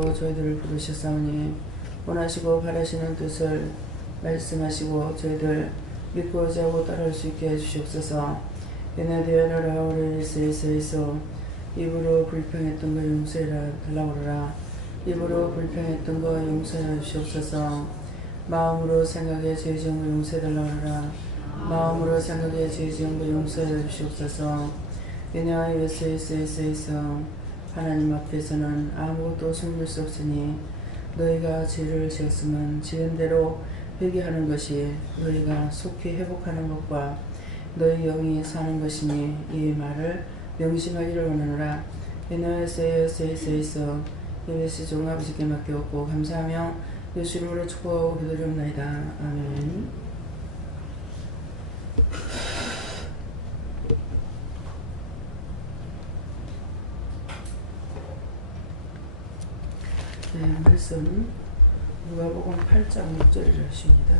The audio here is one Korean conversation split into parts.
저희들을 부르셨사오니 원하시고 바라시는 뜻을 말씀하시고 저희들 믿고 의지하고 따라올 수 있게 해주시옵소서. 연하되어라 오레리스에서 입으로 불평했던 거 용서해 달라오라. 입으로 불평했던 거 용서해 주시옵소서. 마음으로 생각에 죄 지은 거 용서해 달라오라. 마음으로 생각에 죄 지은 거 용서해 주시옵소서. 연하의 웨스에서 하나님 앞에서는 아무것도 숨길 수 없으니 너희가 죄를 지었으면 지은 대로 회개하는 것이 너희가 속히 회복하는 것과 너희 영이 사는 것이니 이 말을 명심하기를 원하노라. 에너에서 예배시 종 아버지께 맡겨오고 감사하며 예수 이름으로 축복하고 기도드리옵나이다. 아멘. 네, 말씀 누가복음 8장 6절이라 하십니다.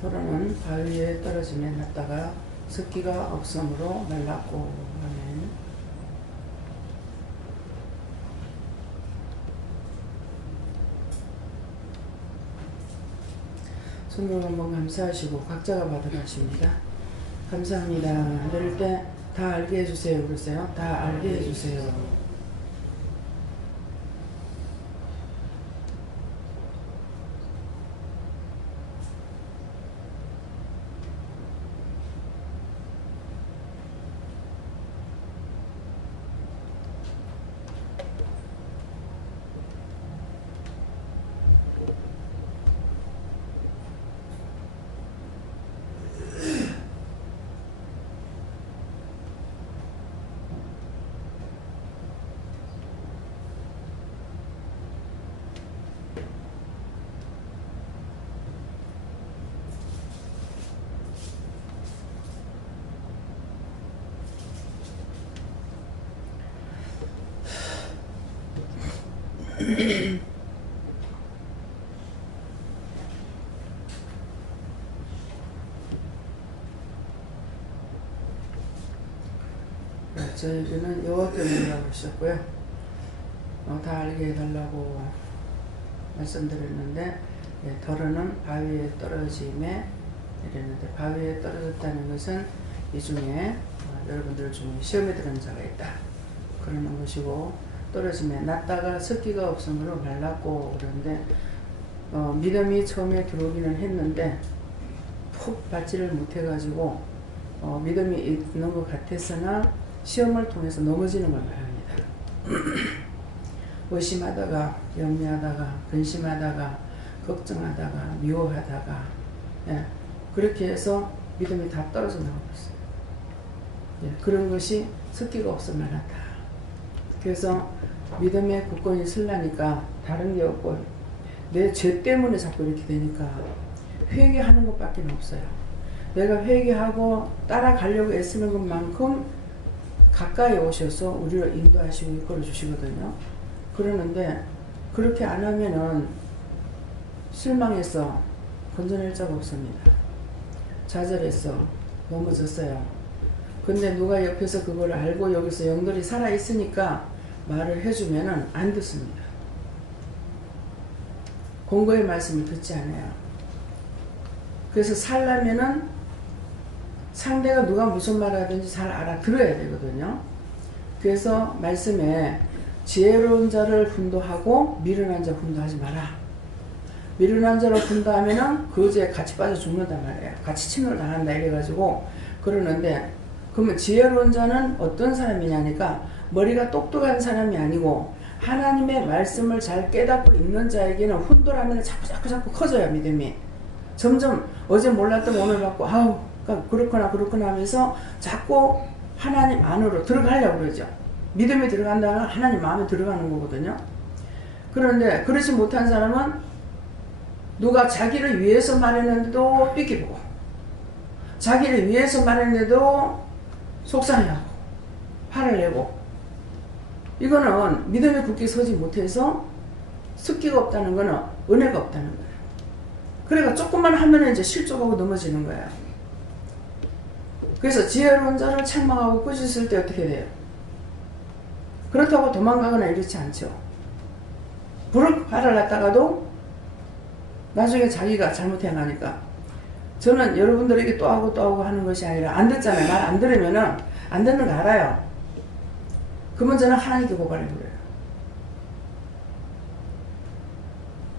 도로는 바위에 떨어짐에 났다가 습기가 없으므로 말랐고. 아멘. 성경 한번 감사하시고 각자가 받아가십니다. 감사합니다. 이럴 때 다 알게 해주세요. 그러세요. 다 알게 해주세요. 저에게는 여호와께서라고 하셨고요. 다 알게 해달라고 말씀드렸는데, 더러는 바위에 떨어짐에 이랬는데, 바위에 떨어졌다는 것은 이 중에 여러분들 중에 시험에 들은 자가 있다 그러는 것이고, 떨어짐에 났다가 습기가 없으므로 말랐고. 그런데 믿음이 처음에 들어오기는 했는데 푹 받지를 못해가지고 믿음이 있는 것 같았으나 시험을 통해서 넘어지는 걸 말합니다. 의심하다가 염려하다가 근심하다가 걱정하다가 미워하다가 그렇게 해서 믿음이 다 떨어져 나와버렸어요. 그런 것이 습기가 없어 말랐다. 그래서 믿음의 굳건히 쓰려니까 다른 게 없고 내 죄 때문에 자꾸 이렇게 되니까 회개하는 것밖에 없어요. 내가 회개하고 따라가려고 애쓰는 것만큼 가까이 오셔서 우리를 인도하시고 이끌어 주시거든요. 그러는데 그렇게 안 하면은 실망해서 건져낼 자가 없습니다. 좌절해서 넘어졌어요. 근데 누가 옆에서 그걸 알고 여기서 영들이 살아있으니까 말을 해주면은 안 듣습니다. 공고의 말씀을 듣지 않아요. 그래서 살려면은 상대가 누가 무슨 말을 하든지 잘 알아들어야 되거든요. 그래서 말씀에 지혜로운 자를 훈도하고 미련한 자 훈도하지 마라. 미련한 자를 훈도하면은 그 죄에 같이 빠져 죽는단 말이에요. 같이 침노를 당한다 이래가지고 그러는데, 그러면 지혜로운 자는 어떤 사람이냐니까 머리가 똑똑한 사람이 아니고 하나님의 말씀을 잘 깨닫고 있는 자에게는 훈도를 하면 자꾸 커져요. 믿음이 점점 어제 몰랐던 거 오늘 받고 아우 그렇구나 하면서 자꾸 하나님 안으로 들어가려고 그러죠. 믿음이 들어간다는 건 하나님 마음에 들어가는 거거든요. 그런데 그렇지 못한 사람은 누가 자기를 위해서 말했는데도 삐끼보고 자기를 위해서 말했는데도 속상해하고 화를 내고 이거는 믿음이 굳게 서지 못해서 습기가 없다는 거는 은혜가 없다는 거예요. 그러니까 조금만 하면 이제 실족하고 넘어지는 거예요. 그래서 지혜로운 자를 책망하고 꾸짖을 때 어떻게 돼요? 그렇다고 도망가거나 이렇지 않죠. 불을 갈아놨다가도 나중에 자기가 잘못해 나니까. 저는 여러분들에게 또 하고 하는 것이 아니라 안 듣잖아요. 말 안 들으면은 안 듣는 거 알아요. 그러면 저는 하나님께 고발해버려요.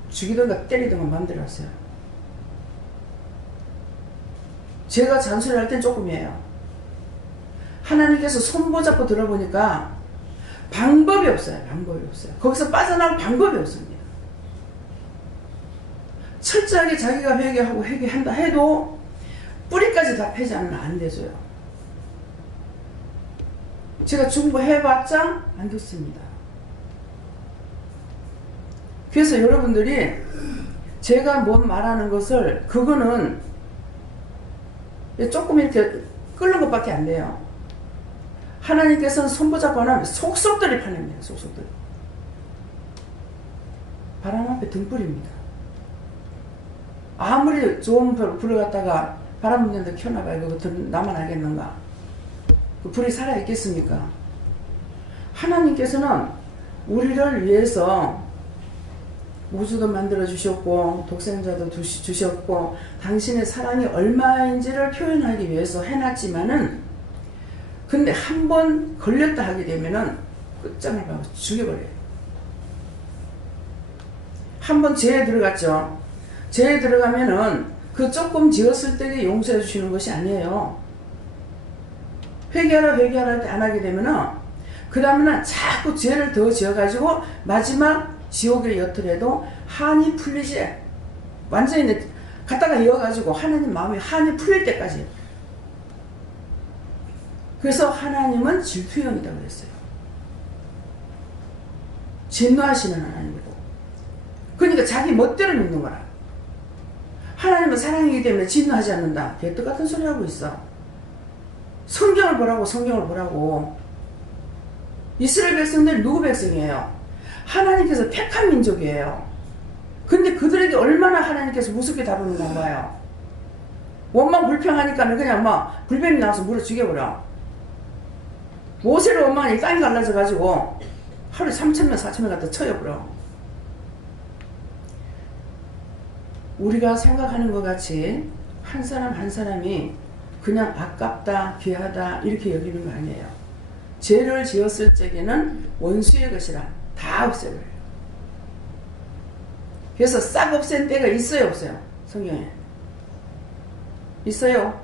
죽이든가 때리든가 마음대로 하세요. 제가 잔소리할 땐 조금이에요. 하나님께서 손 잡고 들어보니까 방법이 없어요. 방법이 없어요. 거기서 빠져나올 방법이 없습니다. 철저하게 자기가 회개하고 회개한다 해도 뿌리까지 다 패지 않으면 안 되죠. 제가 중보해봤자 안 듣습니다. 그래서 여러분들이 제가 뭐 말하는 것을 그거는 조금 이렇게 끓는 것밖에 안 돼요. 하나님께서는 손보잡고 안 하면 속속들이 파냅니다. 속속들이. 바람 앞에 등불입니다. 아무리 좋은 불을 갖다가 바람 불는데 켜놔봐요. 그거 나만 알겠는가? 그 불이 살아있겠습니까? 하나님께서는 우리를 위해서 우주도 만들어 주셨고 독생자도 주셨고 당신의 사랑이 얼마인지를 표현하기 위해서 해놨지만은 근데 한 번 걸렸다 하게 되면은 끝장을 봐서 죽여버려요. 한 번 죄에 들어갔죠. 죄에 들어가면은 그 조금 지었을 때 용서해 주시는 것이 아니에요. 회개하라 할 때 안 하게 되면은 그 다음에는 자꾸 죄를 더 지어가지고 마지막 지옥의 엿들에도 한이 풀리지 완전히 갖다가 이어가지고 하나님 마음에 한이 풀릴 때까지. 그래서 하나님은 질투형이라고 그랬어요. 진노하시는 하나님이고. 그러니까 자기 멋대로 믿는 거라. 하나님은 사랑이기 때문에 진노하지 않는다. 개떡 같은 소리 하고 있어. 성경을 보라고. 성경을 보라고. 이스라엘 백성들 누구 백성이에요? 하나님께서 택한 민족이에요. 근데 그들에게 얼마나 하나님께서 무섭게 다루는가 봐요. 원망 불평하니까 그냥 막 불뱀이 나와서 물어 죽여버려. 모세를 원망하니 땅이 갈라져가지고 하루에 3,000명 4,000명 갖다 쳐여버려. 우리가 생각하는 것 같이 한 사람 한 사람이 그냥 아깝다 귀하다 이렇게 여기는 거 아니에요. 죄를 지었을 적에는 원수의 것이라 다 없애버려요. 그래서 싹 없앤 때가 있어요 없어요? 성경에 있어요?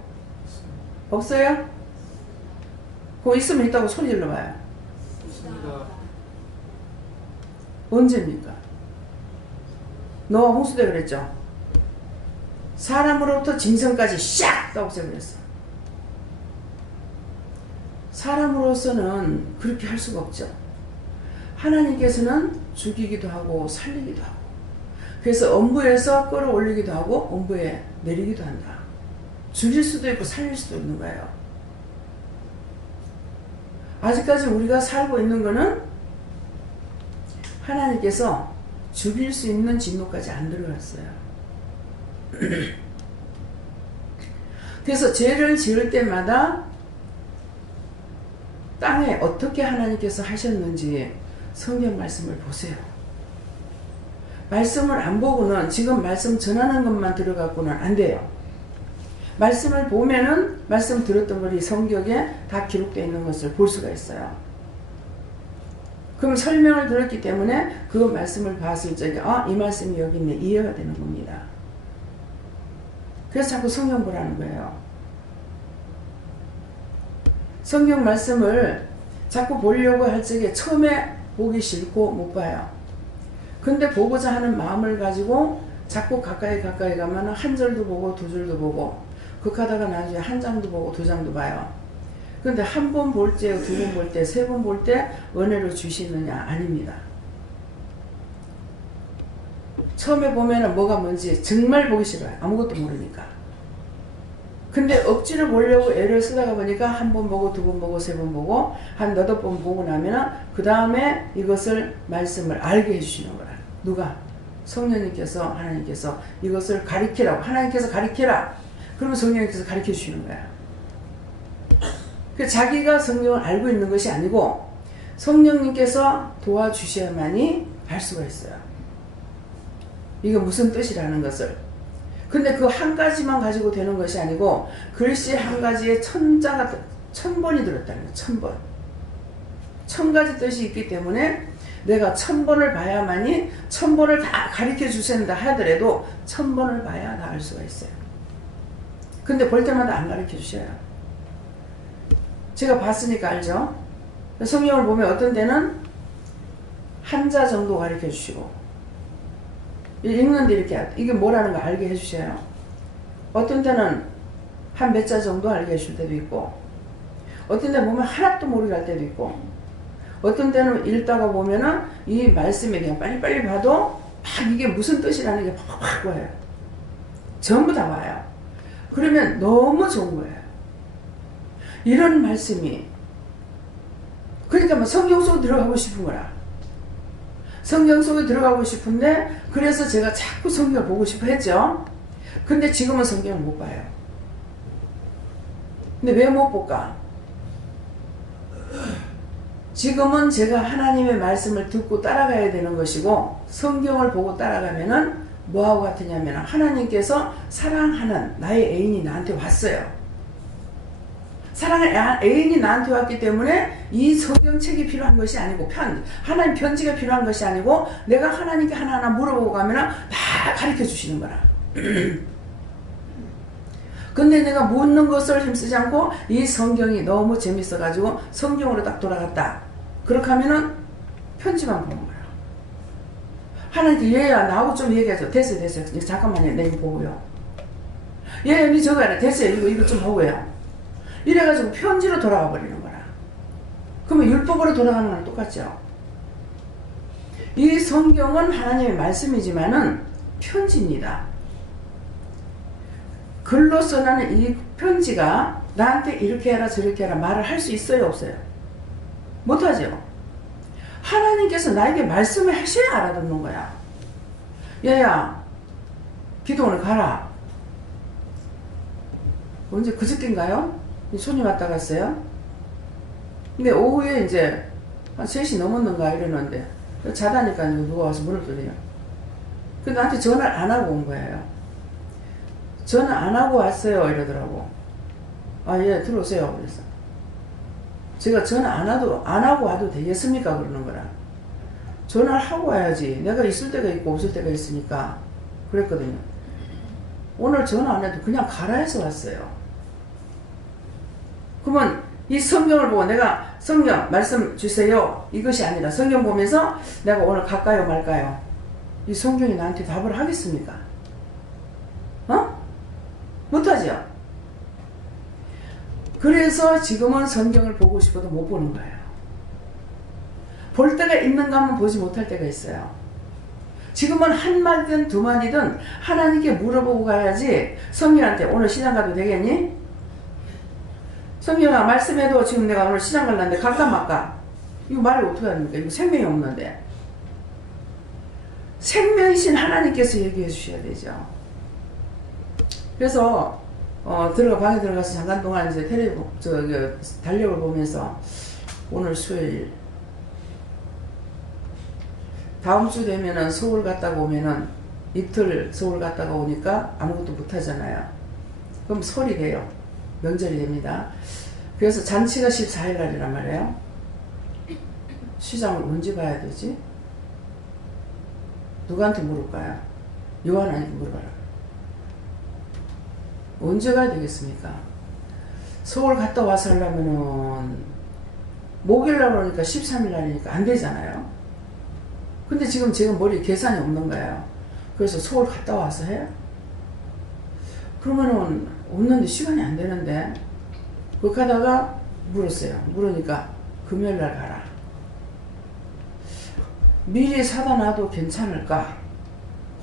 없어요? 그거 있으면 있다고 소리 질러봐요. 언제입니까? 노아 홍수 때 그랬죠? 사람으로부터 짐승까지 샥 다 없애버렸어. 사람으로서는 그렇게 할 수가 없죠. 하나님께서는 죽이기도 하고 살리기도 하고 그래서 엄부에서 끌어올리기도 하고 엄부에 내리기도 한다. 죽일 수도 있고 살릴 수도 있는 거예요. 아직까지 우리가 살고 있는 거는 하나님께서 죽일 수 있는 진노까지 안 들어갔어요. 그래서 죄를 지을 때마다 땅에 어떻게 하나님께서 하셨는지 성경 말씀을 보세요. 말씀을 안 보고는 지금 말씀 전하는 것만 들어갖고는 안 돼요. 말씀을 보면은 말씀 들었던 것이 성경에 다 기록되어 있는 것을 볼 수가 있어요. 그럼 설명을 들었기 때문에 그 말씀을 봤을 적에 이 말씀이 여기 있네 이해가 되는 겁니다. 그래서 자꾸 성경 보라는 거예요. 성경 말씀을 자꾸 보려고 할 적에 처음에 보기 싫고 못 봐요. 근데 보고자 하는 마음을 가지고 자꾸 가까이 가면 한 절도 보고 두 절도 보고 그렇게 나중에 한 장도 보고 두 장도 봐요. 근데 한 번 볼 때, 두 번 볼 때, 세 번 볼 때 은혜를 주시느냐? 아닙니다. 처음에 보면은 뭐가 뭔지 정말 보기 싫어요. 아무것도 모르니까. 근데 억지로 보려고 애를 쓰다가 보니까 한 번 보고 두 번 보고 세 번 보고 한 너덟 번 보고 나면은 그 다음에 이것을 말씀을 알게 해주시는 거라. 누가? 성령님께서 하나님께서 이것을 가리키라고 하나님께서 가리키라. 그러면 성령님께서 가르쳐 주시는 거야. 그 자기가 성령을 알고 있는 것이 아니고 성령님께서 도와주셔야만이 알 수가 있어요. 이게 무슨 뜻이라는 것을. 근데 그 한 가지만 가지고 되는 것이 아니고 글씨 한 가지에 천자가 1000번이 들었다는 거예요. 1000번. 1000가지 뜻이 있기 때문에 내가 1000번을 봐야만이 1000번을 다 가르쳐 주신다 하더라도 1000번을 봐야 다 알 수가 있어요. 근데 볼 때마다 안 가르쳐 주셔요. 제가 봤으니까 알죠. 성경을 보면 어떤 때는 한자 정도 가르쳐 주시고 읽는데 이렇게 이게 뭐라는 거 알게 해주셔요. 어떤 때는 한 몇 자 정도 알게 해줄 때도 있고 어떤 때 보면 하나도 모르게 할 때도 있고 어떤 때는 읽다가 보면은 이 말씀에 그냥 빨리빨리 봐도 막 이게 무슨 뜻이라는 게 팍팍 와요. 전부 다 와요. 그러면 너무 좋은 거예요. 이런 말씀이 그러니까 뭐 성경 속에 들어가고 싶은 거라. 성경 속에 들어가고 싶은데 그래서 제가 자꾸 성경을 보고 싶어 했죠. 근데 지금은 성경을 못 봐요. 근데 왜 못 볼까? 지금은 제가 하나님의 말씀을 듣고 따라가야 되는 것이고 성경을 보고 따라가면은 뭐하고 같으냐면 하나님께서 사랑하는 나의 애인이 나한테 왔어요. 사랑하는 애인이 나한테 왔기 때문에 이 성경책이 필요한 것이 아니고 하나님 편지가 필요한 것이 아니고 내가 하나님께 하나하나 물어보고 가면은 다 가르쳐 주시는 거라. 근데 내가 묻는 것을 힘쓰지 않고 이 성경이 너무 재밌어 가지고 성경으로 딱 돌아갔다. 그렇게 하면은 편지만 보는 거야. 하나님께 얘야 나하고 좀 얘기하죠. 됐어요. 잠깐만요. 내 이거 보고요. 얘야 니 저거 해라. 됐어요. 이거 좀 보고요. 이래가지고 편지로 돌아가 버리는 거라. 그러면 율법으로 돌아가는 거랑 똑같죠. 이 성경은 하나님의 말씀이지만은 편지입니다. 글로써 나는 이 편지가 나한테 이렇게 해라 저렇게 해라 말을 할 수 있어요 없어요? 못하죠. 하나님께서 나에게 말씀을 하셔야 알아듣는 거야. 얘야 기도원을 가라. 언제 그저께인가요? 손님 왔다 갔어요. 근데 오후에 이제 한 3시 넘었는가 이러는데 자다니까 누가 와서 문을 두드려. 근데 나한테 전화를 안 하고 온 거예요. 전화 안 하고 왔어요 이러더라고. 아 예 들어오세요. 그래서 제가 전화 안 하고 와도 되겠습니까 그러는 거라. 전화를 하고 와야지. 내가 있을 때가 있고 없을 때가 있으니까 그랬거든요. 오늘 전화 안 해도 그냥 가라 해서 왔어요. 그러면 이 성경을 보고 내가 성경 말씀 주세요 이것이 아니라 성경 보면서 내가 오늘 갈까요 말까요? 이 성경이 나한테 답을 하겠습니까? 어? 못하죠? 그래서 지금은 성경을 보고 싶어도 못 보는 거예요. 볼 때가 있는가 하면 보지 못할 때가 있어요. 지금은 한마디든 두마디든 하나님께 물어보고 가야지. 성경한테 오늘 시장 가도 되겠니? 성경아 말씀해도 지금 내가 오늘 시장 갈라는데 갈까 말까? 이거 말이 어떻게 합니까? 이거 생명이 없는데. 생명이신 하나님께서 얘기해 주셔야 되죠. 그래서 방에 들어가서 잠깐 동안 이제 달력을 보면서 오늘 수요일 다음 주 되면은 서울 갔다가 오면은 이틀 서울 갔다가 오니까 아무것도 못 하잖아요. 그럼 설이 돼요. 명절이 됩니다. 그래서 잔치가 14일 날이란 말이에요. 시장을 언제 가야 되지? 누구한테 물을까요? 요한한테 물어봐라. 언제 가야 되겠습니까? 서울 갔다 와서 하려면은 목요일 날 오니까 13일 날이니까 안 되잖아요. 근데 지금 제가 머리에 계산이 없는 거예요. 그래서 서울 갔다 와서 해요? 그러면은 없는데 시간이 안 되는데 그렇게 하다가 물었어요. 물으니까 금요일 날 가라. 미리 사다 놔도 괜찮을까?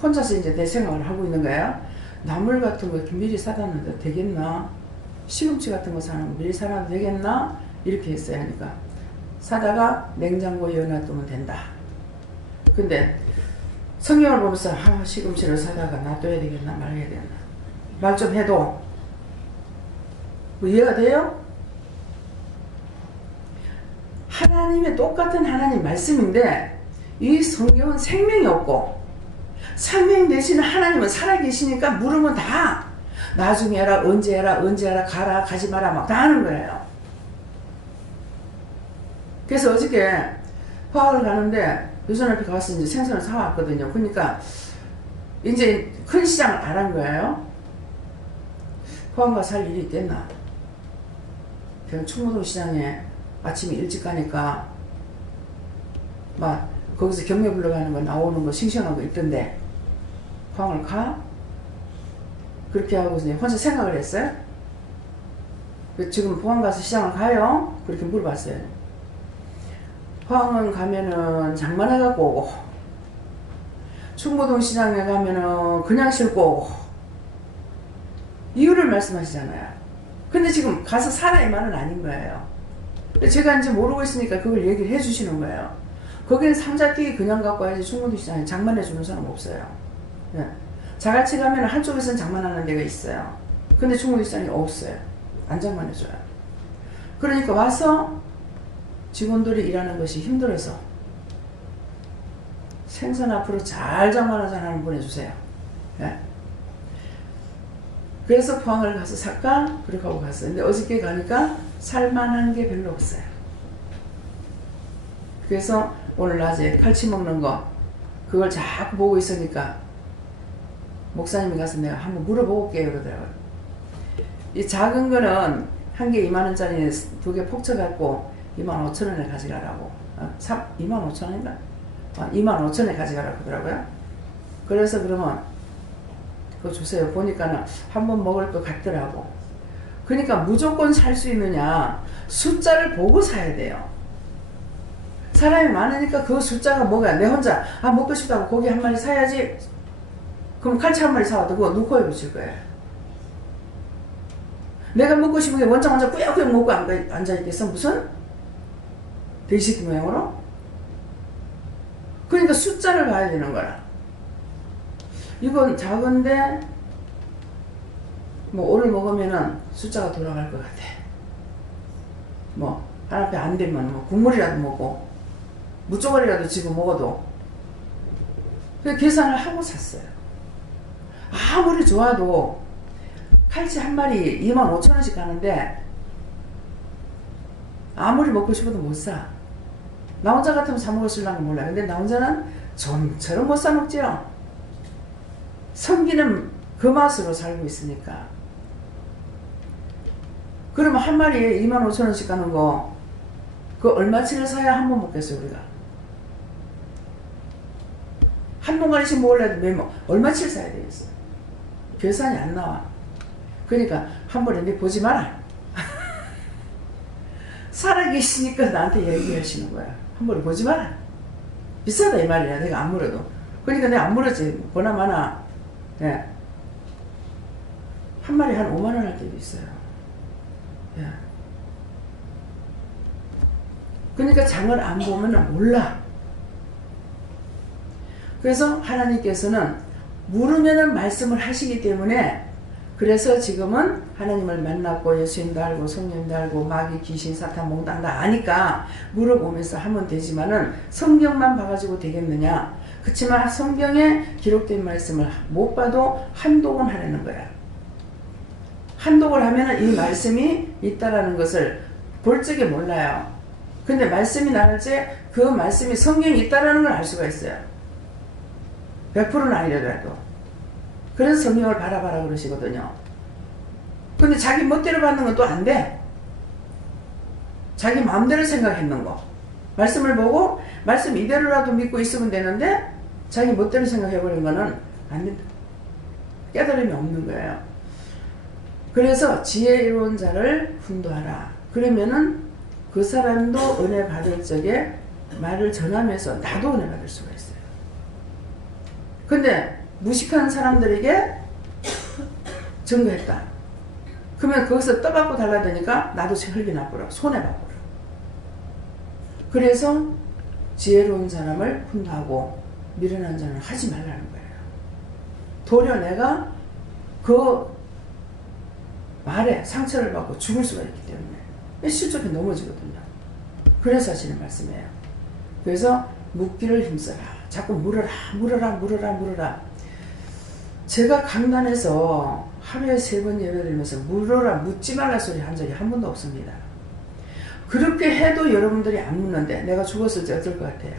혼자서 이제 내 생각을 하고 있는 거예요. 나물 같은 거 미리 사다 놔도 되겠나? 시금치 같은 거 사는 거 미리 사놔도 되겠나? 이렇게 했어요. 하니까 사다가 냉장고에 넣어놔두면 된다. 근데 성경을 보면서 시금치를 사다가 놔둬야 되겠나 말아야 되나 말 좀 해도 뭐 이해가 돼요? 하나님의 똑같은 하나님 말씀인데 이 성경은 생명이 없고 생명 대신 하나님은 살아계시니까 물으면 다 나중에 해라, 언제 해라, 언제 해라, 가라, 가지 마라 막 다 하는 거예요. 그래서 어저께 화학을 가는데 요선 앞에 가서 이제 생선을 사왔거든요. 그러니까 이제 큰 시장을 안 한 거예요. 포항가 살 일이 있겠나? 그냥 충무동 시장에 아침에 일찍 가니까 막 거기서 경매 불러가는 거 나오는 거 싱싱한 거 있던데 포항을 가? 그렇게 하고 혼자 생각을 했어요. 지금 포항 가서 시장을 가요? 그렇게 물어봤어요. 포항은 가면은 장만해갖고 오고 충무동 시장에 가면은 그냥 싣고 오고 이유를 말씀하시잖아요. 근데 지금 가서 사라 이 말은 아닌 거예요. 제가 이제 모르고 있으니까 그걸 얘기를 해주시는 거예요. 거기는 상자띠 그냥 갖고 와야지 충무동 시장에 장만해 주는 사람 없어요. 네. 자갈치 가면 한쪽에서는 장만하는 데가 있어요. 근데 충무동 시장에 없어요. 안 장만해줘요. 그러니까 와서 직원들이 일하는 것이 힘들어서 생선 앞으로 잘 장만하자 하는 보내주세요. 네. 그래서 포항을 가서 살까? 그렇게 하고 갔어요. 근데 어저께 가니까 살만한 게 별로 없어요. 그래서 오늘 낮에 칼치 먹는 거 그걸 자꾸 보고 있으니까 목사님이 가서 내가 한번 물어보고 올게요 그러더라고요. 이 작은 거는 한 개 2만원짜리 두 개 폭쳐갖고 25,000원에 가져가라고 25,000원인가? 25,000원에 가져가라고 하더라고요. 그래서 그러면 그거 주세요. 보니까는 한번 먹을 것 같더라고. 그러니까 무조건 살 수 있느냐 숫자를 보고 사야 돼요. 사람이 많으니까 그 숫자가 뭐가 내 혼자 먹고 싶다고 고기 한 마리 사야지 그럼 칼치 한 마리 사와도 그거 누구 코에 붙일 거예요. 내가 먹고 싶은 게 원장 꾸역꾸역 먹고 앉아있겠어 무슨? 돼지새끼 모양으로? 그러니까 숫자를 봐야 되는 거야. 이건 작은데 뭐 오늘 먹으면은 숫자가 돌아갈 것 같아. 뭐 하나밖에 안 되면 뭐 국물이라도 먹고 무조건이라도 지금 먹어도 그래서 계산을 하고 샀어요. 아무리 좋아도 칼치 한 마리 25,000원씩 가는데 아무리 먹고 싶어도 못 사. 나 혼자 같으면 사 먹었을랑은 몰라. 근데 나 혼자는 좀처럼 못 사 먹지요. 성기는 그 맛으로 살고 있으니까. 그러면 한 마리에 25,000원씩 가는 거 그 얼마치를 사야 한 번 먹겠어요 우리가. 한 봉가리씩 먹으려도 얼마치를 사야 되겠어요. 계산이 안 나와. 그러니까 한 번에 내 보지 마라. 살아계시니까 나한테 얘기하시는 거야. 한 번에 보지 마라. 비싸다 이 말이야. 내가 안 물어도. 그러니까 내가 안 물었지. 보나마나 예. 한 마리 한 5만원 할 때도 있어요. 예. 그러니까 장을 안 보면 몰라. 그래서 하나님께서는 물으면은 말씀을 하시기 때문에 그래서 지금은 하나님을 만났고 예수님도 알고 성령도 알고 마귀 귀신 사탄 몽땅 다 아니까 물어보면서 하면 되지만은 성경만 봐가지고 되겠느냐. 그렇지만 성경에 기록된 말씀을 못 봐도 한독은 하려는 거야. 한독을 하면은 이 말씀이 있다라는 것을 볼 적에 몰라요. 근데 말씀이 나갈 때 그 말씀이 성경이 있다라는 걸 알 수가 있어요. 100%는 아니더라도. 그래서 성경을 바라봐라 그러시거든요. 근데 자기 멋대로 받는 건 또 안 돼. 자기 마음대로 생각했는 거. 말씀을 보고 말씀 이대로라도 믿고 있으면 되는데 자기 멋대로 생각해버린 거는 안 된다. 깨달음이 없는 거예요. 그래서 지혜로운 자를 훈도하라. 그러면은 그 사람도 은혜 받을 적에 말을 전하면서 나도 은혜 받을 수가 있어요. 근데 무식한 사람들에게 증거했다. 그러면 거기서 떠받고 달라드니까 나도 혈기 나쁘라. 손해봐버려. 그래서 지혜로운 사람을 훈하고 미련한 자는 하지 말라는 거예요. 도리어 내가 그 말에 상처를 받고 죽을 수가 있기 때문에 실족해 넘어지거든요. 그래서 하시는 말씀이에요. 그래서 묻기를 힘써라. 자꾸 물어라 물어라 물어라 물어라. 제가 강단에서 하루에 3번 예배드리면서 물어라 묻지 말라 소리 한 적이 한 번도 없습니다. 그렇게 해도 여러분들이 안 묻는데 내가 죽었을 때 어떨 것 같아요?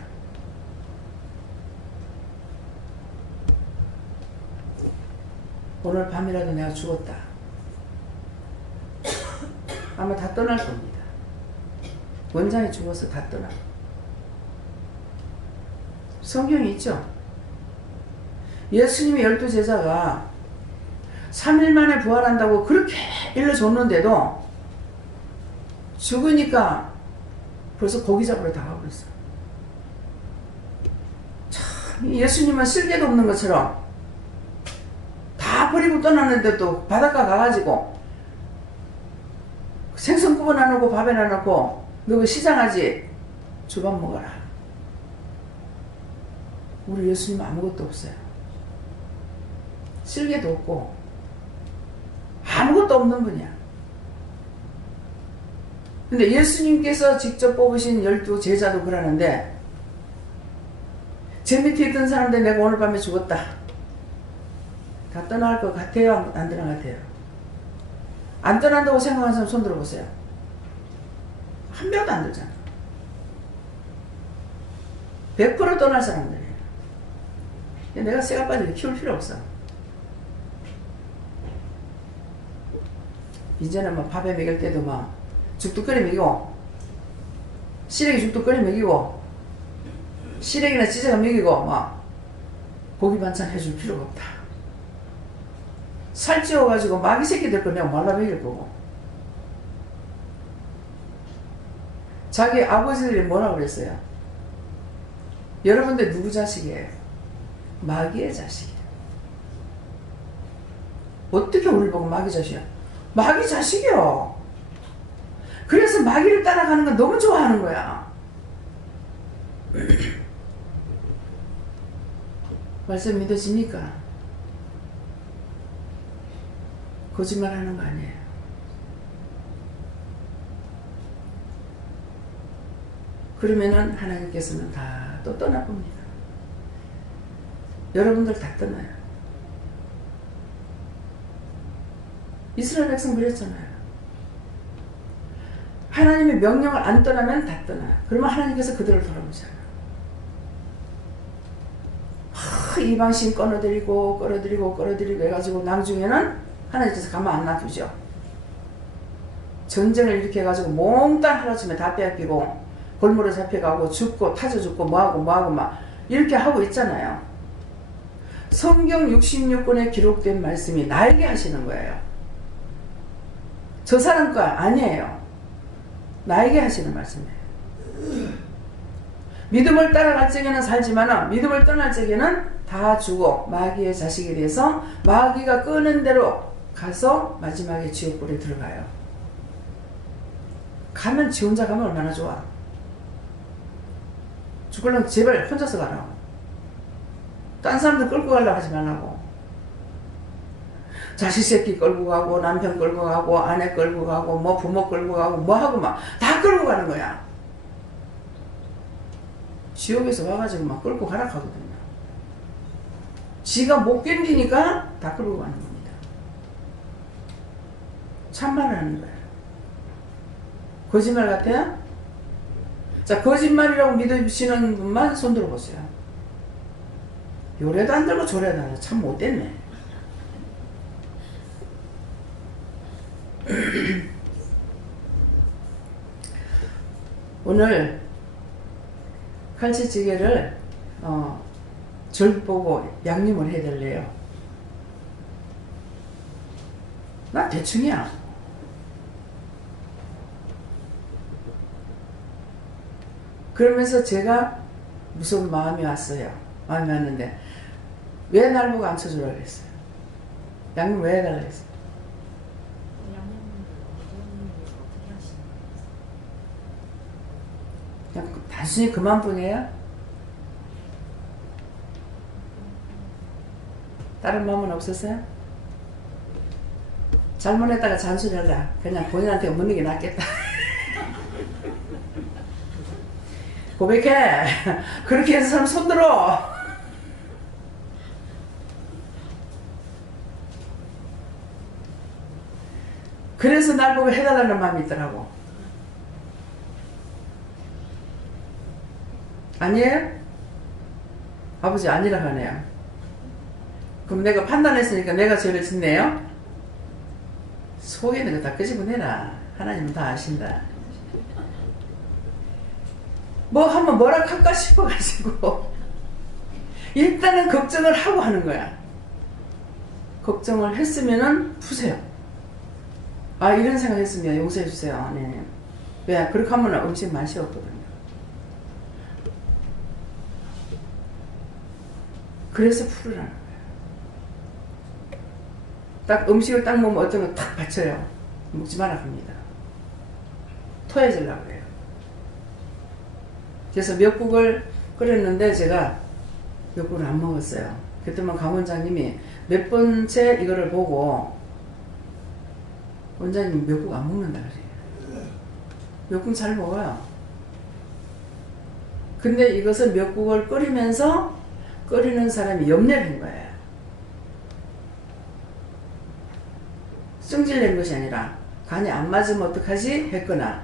오늘 밤이라도 내가 죽었다. 아마 다 떠날 겁니다. 원장이 죽어서 다 떠나. 성경이 있죠. 예수님의 12제자가 3일 만에 부활한다고 그렇게 일러줬는데도 죽으니까 벌써 고기 잡으러 다 가버렸어. 참 예수님은 쓸개도 없는 것처럼 다 버리고 떠나는데도 바닷가 가가지고 생선 구워 나누고 밥에 나누고 너 시장하지? 주밥 먹어라. 우리 예수님은 아무것도 없어요. 쓸개도 없고 아무것도 없는 분이야. 근데 예수님께서 직접 뽑으신 12제자도 그러는데 제 밑에 있던 사람들 내가 오늘 밤에 죽었다. 다 떠나갈 것 같아요? 안 떠날 것 같아요? 안 떠난다고 생각하는 사람 손 들어보세요. 한 명도 안 들잖아. 100% 떠날 사람들이에요. 내가 새가빠지게 키울 필요 없어. 이제는 뭐 밥에 먹일 때도 막 죽도 끓여 먹이고 시래기 죽도 끓여 먹이고 시래기나 찢어가 먹이고 막 고기 반찬 해줄 필요가 없다. 살찌워가지고 마귀 새끼들 거 내가 말라 먹일 거고. 자기 아버지들이 뭐라고 그랬어요? 여러분들 누구 자식이에요? 마귀의 자식이에요. 어떻게 우리를 보고 마귀 자식이야? 마귀 자식이요. 그래서 마귀를 따라가는 건 너무 좋아하는 거야. 말씀 믿어집니까? 거짓말 하는 거 아니에요. 그러면은 하나님께서는 다 또 떠나봅니다. 여러분들 다 떠나요. 이스라엘 백성 그랬잖아요. 하나님의 명령을 안 떠나면 다 떠나요. 그러면 하나님께서 그들을 돌아보잖아요. 이방신 끌어들이고 해가지고 나중에는 하나님께서 가만 안 놔두죠. 전쟁을 일으켜가지고 몽땅 하루아침에 다 빼앗기고 골무로 잡혀가고 죽고 타져 죽고 뭐하고 막 이렇게 하고 있잖아요. 성경 66권에 기록된 말씀이 나에게 하시는 거예요. 저 사람 거 아니에요. 나에게 하시는 말씀이에요. 믿음을 따라갈 적에는 살지만 믿음을 떠날 적에는 다 죽어 마귀의 자식이 돼서 마귀가 끄는 대로 가서 마지막에 지옥불에 들어가요. 가면 지 혼자 가면 얼마나 좋아. 죽으려면 제발 혼자서 가라고. 딴 사람들 끌고 가려고 하지 말라고. 자식 새끼 끌고 가고 남편 끌고 가고 아내 끌고 가고 뭐 부모 끌고 가고 뭐 하고 막 다 끌고 가는 거야. 지옥에서 와가지고 막 끌고 가라 하거든요. 지가 못 견디니까 다 끌고 가는 겁니다. 참말을 하는 거예요. 거짓말 같아요? 자, 거짓말이라고 믿으시는 분만 손 들어보세요. 요래도 안 들고 저래도 안 들고 참 못됐네. 오늘 칼치찌개를 절 보고 양념을 해달래요. 나 대충이야. 그러면서 제가 무슨 마음이 왔어요. 마음이 왔는데 왜 날 보고 안 쳐주라고 했어요? 양념 왜 해달라고 했어요? 양념 그냥 단순히 그만뿐이에요? 다른 마음은 없었어요? 잘못했다가 잔소리하려 그냥 본인한테 묻는 게 낫겠다. 고백해. 그렇게 해서 사람 손들어. 그래서 날 보고 해달라는 마음이 있더라고. 아니에요? 아버지 아니라 하네요. 그럼 내가 판단했으니까 내가 죄를 짓네요? 속에 있는 거 다 끄집어내라. 하나님은 다 아신다. 뭐 하면 뭐라 할까 싶어가지고 일단은 걱정을 하고 하는 거야. 걱정을 했으면은 푸세요. 아 이런 생각했으면 용서해 주세요. 네. 왜? 그렇게 하면 음식 맛이 없거든요. 그래서 풀으라는 거예요. 딱 음식을 딱 먹으면 어떤 거 탁 받쳐요. 먹지 마라 합니다. 토해지려고 해요. 그래서 미역국을 끓였는데 제가 미역국을 안 먹었어요. 그때만 강원장님이 몇 번째 이거를 보고 원장님 미역국 안 먹는다 그래요. 미역국 잘 먹어요. 근데 이것은 미역국을 끓이면서 끓이는 사람이 염려를 한 거예요. 승질낸 것이 아니라 간이 안 맞으면 어떡하지 했거나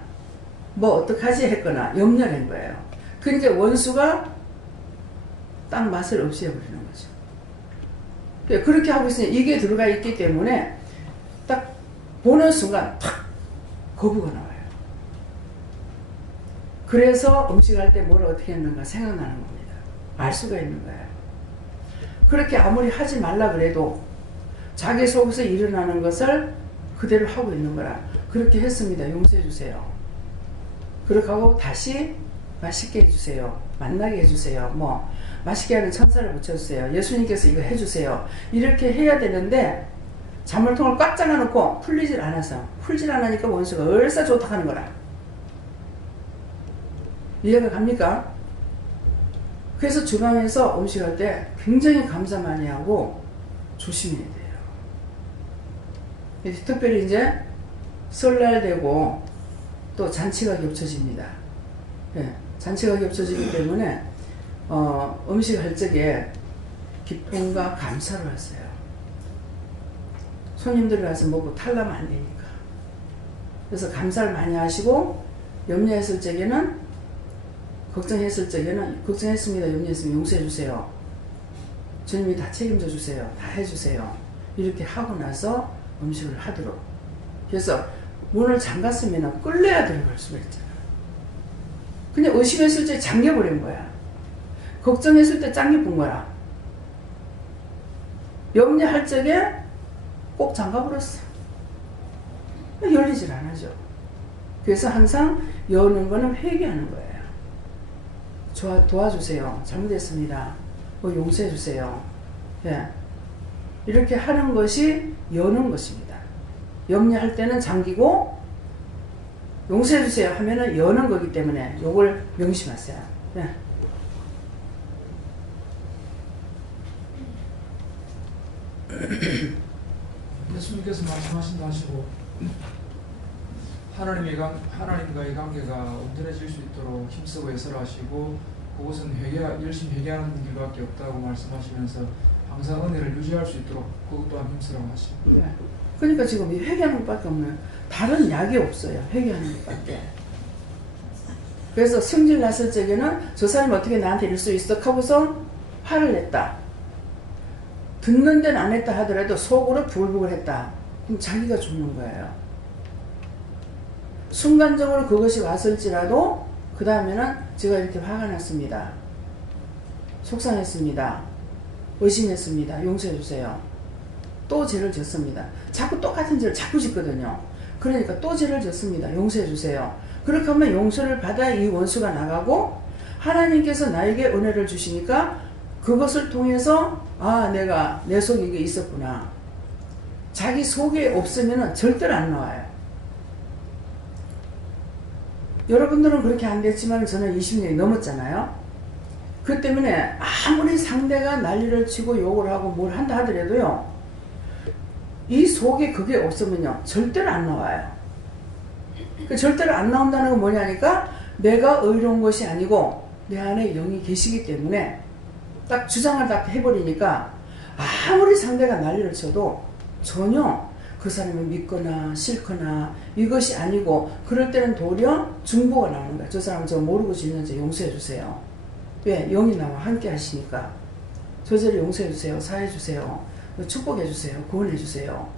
뭐 어떡하지 했거나 염려를 한 거예요. 그러니까 원수가 딱 맛을 없애버리는 거죠. 그렇게 하고 있으니 이게 들어가 있기 때문에 딱 보는 순간 탁 거부가 나와요. 그래서 음식할 때 뭘 어떻게 했는가 생각나는 겁니다. 알 수가 있는 거예요. 그렇게 아무리 하지 말라 그래도 자기 속에서 일어나는 것을 그대로 하고 있는 거라. 그렇게 했습니다. 용서해 주세요. 그렇게 하고 다시 맛있게 해주세요. 만나게 해주세요. 뭐 맛있게 하는 천사를 붙여주세요. 예수님께서 이거 해주세요. 이렇게 해야 되는데 자물통을 꽉 잡아놓고 풀리질 않아서 풀질 않으니까 원수가 얼싸 좋다 하는 거라. 이해가 갑니까? 그래서 주방에서 음식할 때 굉장히 감사 많이 하고 조심해야 돼요. 특별히 이제 설날 되고 또 잔치가 겹쳐집니다. 네, 잔치가 겹쳐지기 때문에 음식할 적에 기쁨과 감사로 하세요. 손님들이 와서 먹고 탈라면 안 되니까. 그래서 감사를 많이 하시고 염려했을 적에는 걱정했을 적에는 걱정했습니다. 염려했으면 용서해 주세요. 주님이 다 책임져 주세요. 다 해주세요. 이렇게 하고 나서 음식을 하도록. 그래서 문을 잠갔으면 끌려야 들어갈 수가 있잖아. 그냥 의심했을 때 잠겨버린 거야. 걱정했을 때 짱겨본 거야. 염려할 적에 꼭 잠가버렸어. 열리질 않아죠. 그래서 항상 여는 거는 회개하는 거예요. 도와주세요. 잘못했습니다. 용서해 주세요. 예. 이렇게 하는 것이 여는 것입니다. 염려할 때는 잠기고 용서해 주세요 하면은 여는 거기 때문에 요걸 명심하세요. 예. 예수님께서 말씀하신다 하시고 하나님과의 관계가 온전해질 수 있도록 힘쓰고 애쓰라 하시고 그것은 열심히 회개하는 길밖에 없다고 말씀하시면서 항상 은혜를 유지할 수 있도록 그것 또한 힘쓰라고 하십니다. 네. 그러니까 지금 이 회개하는 것밖에 없는 다른 약이 없어요. 회개하는 것밖에. 그래서 성질 났을 적에는 저 사람이 어떻게 나한테 이럴 수 있어 하고서 화를 냈다. 듣는 데는 안 했다 하더라도 속으로 부글부글 했다. 그럼 자기가 죽는 거예요. 순간적으로 그것이 왔을지라도 그 다음에는 제가 이렇게 화가 났습니다. 속상했습니다. 의심했습니다. 용서해 주세요. 또 죄를 졌습니다. 자꾸 똑같은 죄를 자꾸 짓거든요. 그러니까 또 죄를 졌습니다. 용서해 주세요. 그렇게 하면 용서를 받아 이 원수가 나가고 하나님께서 나에게 은혜를 주시니까 그것을 통해서 내가 내 속에 이게 있었구나. 자기 속에 없으면 절대로 안 나와요. 여러분들은 그렇게 안 됐지만 저는 20년이 넘었잖아요. 그 때문에 아무리 상대가 난리를 치고 욕을 하고 뭘 한다 하더라도요, 이 속에 그게 없으면요 절대로 안 나와요. 그 절대로 안 나온다는 건 뭐냐니까, 내가 의로운 것이 아니고 내 안에 영이 계시기 때문에 딱 주장을 딱 해버리니까 아무리 상대가 난리를 쳐도 전혀 그 사람을 믿거나 싫거나 이것이 아니고, 그럴 때는 도리어 중보가 나오는 거야. 저 사람 저 모르고 짓는지 용서해 주세요. 왜? 영이 나와 함께 하시니까. 저절로 용서해 주세요. 사해 주세요. 축복해 주세요. 구원해 주세요.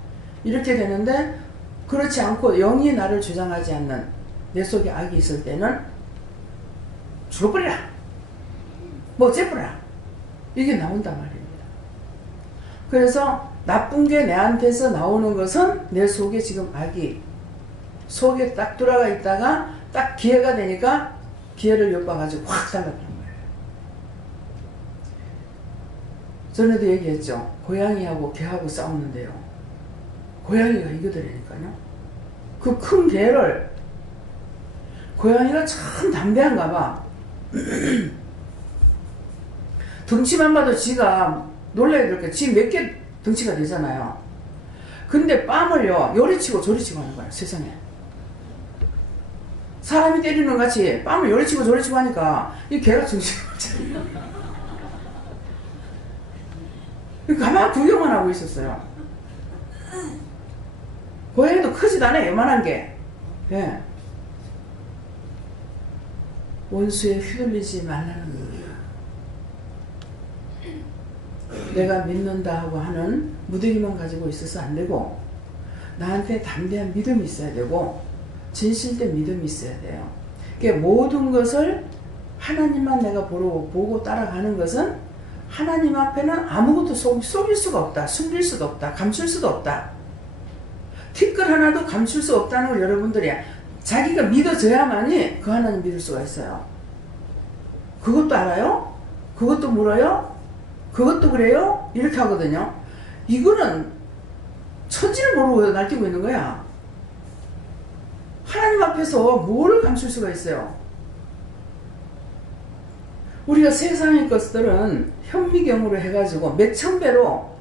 이렇게 되는데, 그렇지 않고 영이 나를 주장하지 않는 내 속에 악이 있을 때는 죽어버리라, 뭐 어째버라, 이게 나온단 말입니다. 그래서 나쁜 게 내한테서 나오는 것은 내 속에 지금 악이 속에 딱 들어가 있다가 딱 기회가 되니까 기회를 엿봐가지고 확 달라버린 거예요. 전에도 얘기했죠. 고양이하고 개하고 싸우는데요, 고양이가 이기더라니까요. 그 큰 개를, 고양이가 참 담대한가 봐. 덩치만 봐도 지가 놀라야 될 거야. 지 몇 개 덩치가 되잖아요. 근데 뺨을요 요리치고 저리치고 하는 거야. 세상에. 사람이 때리는 같이 뺨을 요리치고 저리치고 하니까 이 개가 정신이 없잖아요. 가만 구경만 하고 있었어요. 고양이도 크지도 않아요. 요만한 게. 예. 원수에 휘둘리지 말라는 거예요. 내가 믿는다 하고 하는 무더기만 가지고 있어서 안 되고, 나한테 담대한 믿음이 있어야 되고, 진실된 믿음이 있어야 돼요. 그러니까 모든 것을 하나님만 내가 보고 따라가는 것은, 하나님 앞에는 아무것도 속일 수가 없다. 숨길 수도 없다. 감출 수도 없다. 티끌 하나도 감출 수 없다는 걸 여러분들이 자기가 믿어져야만이 그 하나님 믿을 수가 있어요. 그것도 알아요? 그것도 물어요? 그것도 그래요? 이렇게 하거든요. 이거는 천지를 모르고 날뛰고 있는 거야. 하나님 앞에서 뭐를 감출 수가 있어요? 우리가 세상의 것들은 현미경으로 해가지고 몇천 배로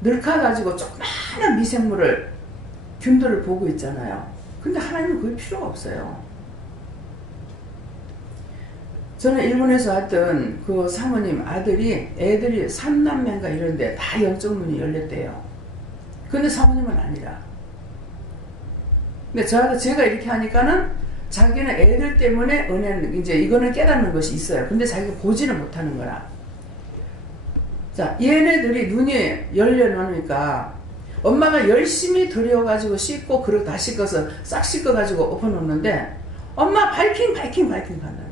늙어가지고 조그마한 미생물을, 균들을 보고 있잖아요. 근데 하나님은 그게 필요가 없어요. 저는 일본에서 왔던 그 사모님 애들이 3남매인가 이런데 다 영적 문이 열렸대요. 근데 사모님은 아니라. 근데 제가 이렇게 하니까는 자기는 애들 때문에 은혜는 이제 이거는 깨닫는 것이 있어요. 근데 자기가 보지는 못하는 거라. 자, 얘네들이 눈이 열려놓으니까 엄마가 열심히 들여가지고 씻고 그릇 다 씻어서 싹 씻어가지고 엎어놓는데 엄마 바이킹 간다는 거야.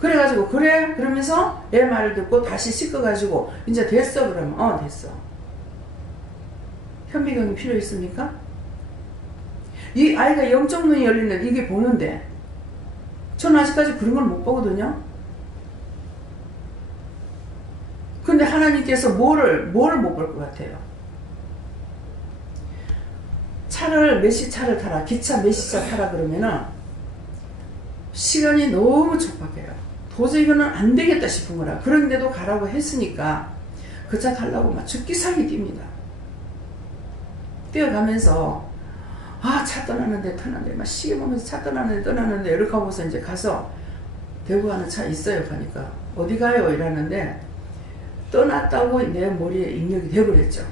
그래가지고 그래? 그러면서 애 말을 듣고 다시 씻어가지고 이제 됐어? 그러면 됐어. 현미경이 필요 있습니까? 이 아이가 영적 눈이 열리는 이게 보는데 저는 아직까지 그런 걸 못 보거든요. 근데 하나님께서 뭐를 못 볼 것 같아요? 메시차를 타라, 기차 메시차 타라 그러면은 시간이 너무 촉박해요. 도저히 이거는 안 되겠다 싶은 거라. 그런데도 가라고 했으니까 그 차 타려고 막 죽기살기 뜁니다. 뛰어가면서 차 떠나는데 막 시계 보면서 차 떠나는데 이렇게 하고서 이제 가서 대구 가는 차 있어요. 가니까 어디 가요? 이러는데 떠났다고 내 머리에 입력이 돼버렸죠.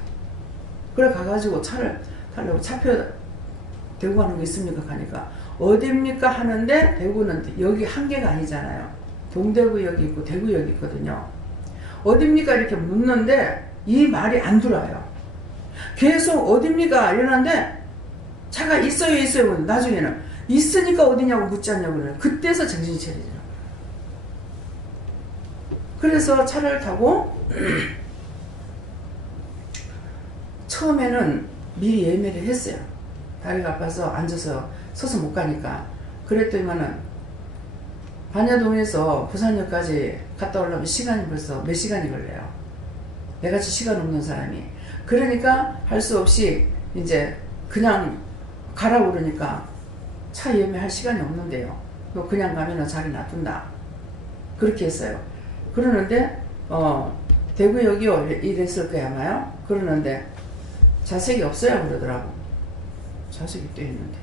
그래 가가지고 차를 타려고 차표 대구 가는 거 있습니까? 가니까 어디입니까? 하는데 대구는 여기 한 개가 아니잖아요. 동대구역이 있고 대구역이 있거든요. 어디입니까? 이렇게 묻는데 이 말이 안 들어와요. 계속 어디입니까? 이러는데 차가 있어요. 나중에는 있으니까 어디냐고 묻지 않냐고 그래요. 그때서 정신이 차리죠. 그래서 차를 타고 처음에는 미리 예매를 했어요. 다리가 아파서 앉아서 서서 못 가니까. 그랬더니만은 반야동에서 부산역까지 갔다 오려면 시간이 벌써 몇 시간이 걸려요. 내같이 시간 없는 사람이. 그러니까 할 수 없이 이제 그냥 가라고 그러니까 차 예매할 시간이 없는데요. 너 그냥 가면은 자리 놔둔다. 그렇게 했어요. 그러는데 대구역이요 이랬을 거야 아마요. 그러는데 좌석이 없어요 그러더라고. 좌석이 또 있는데.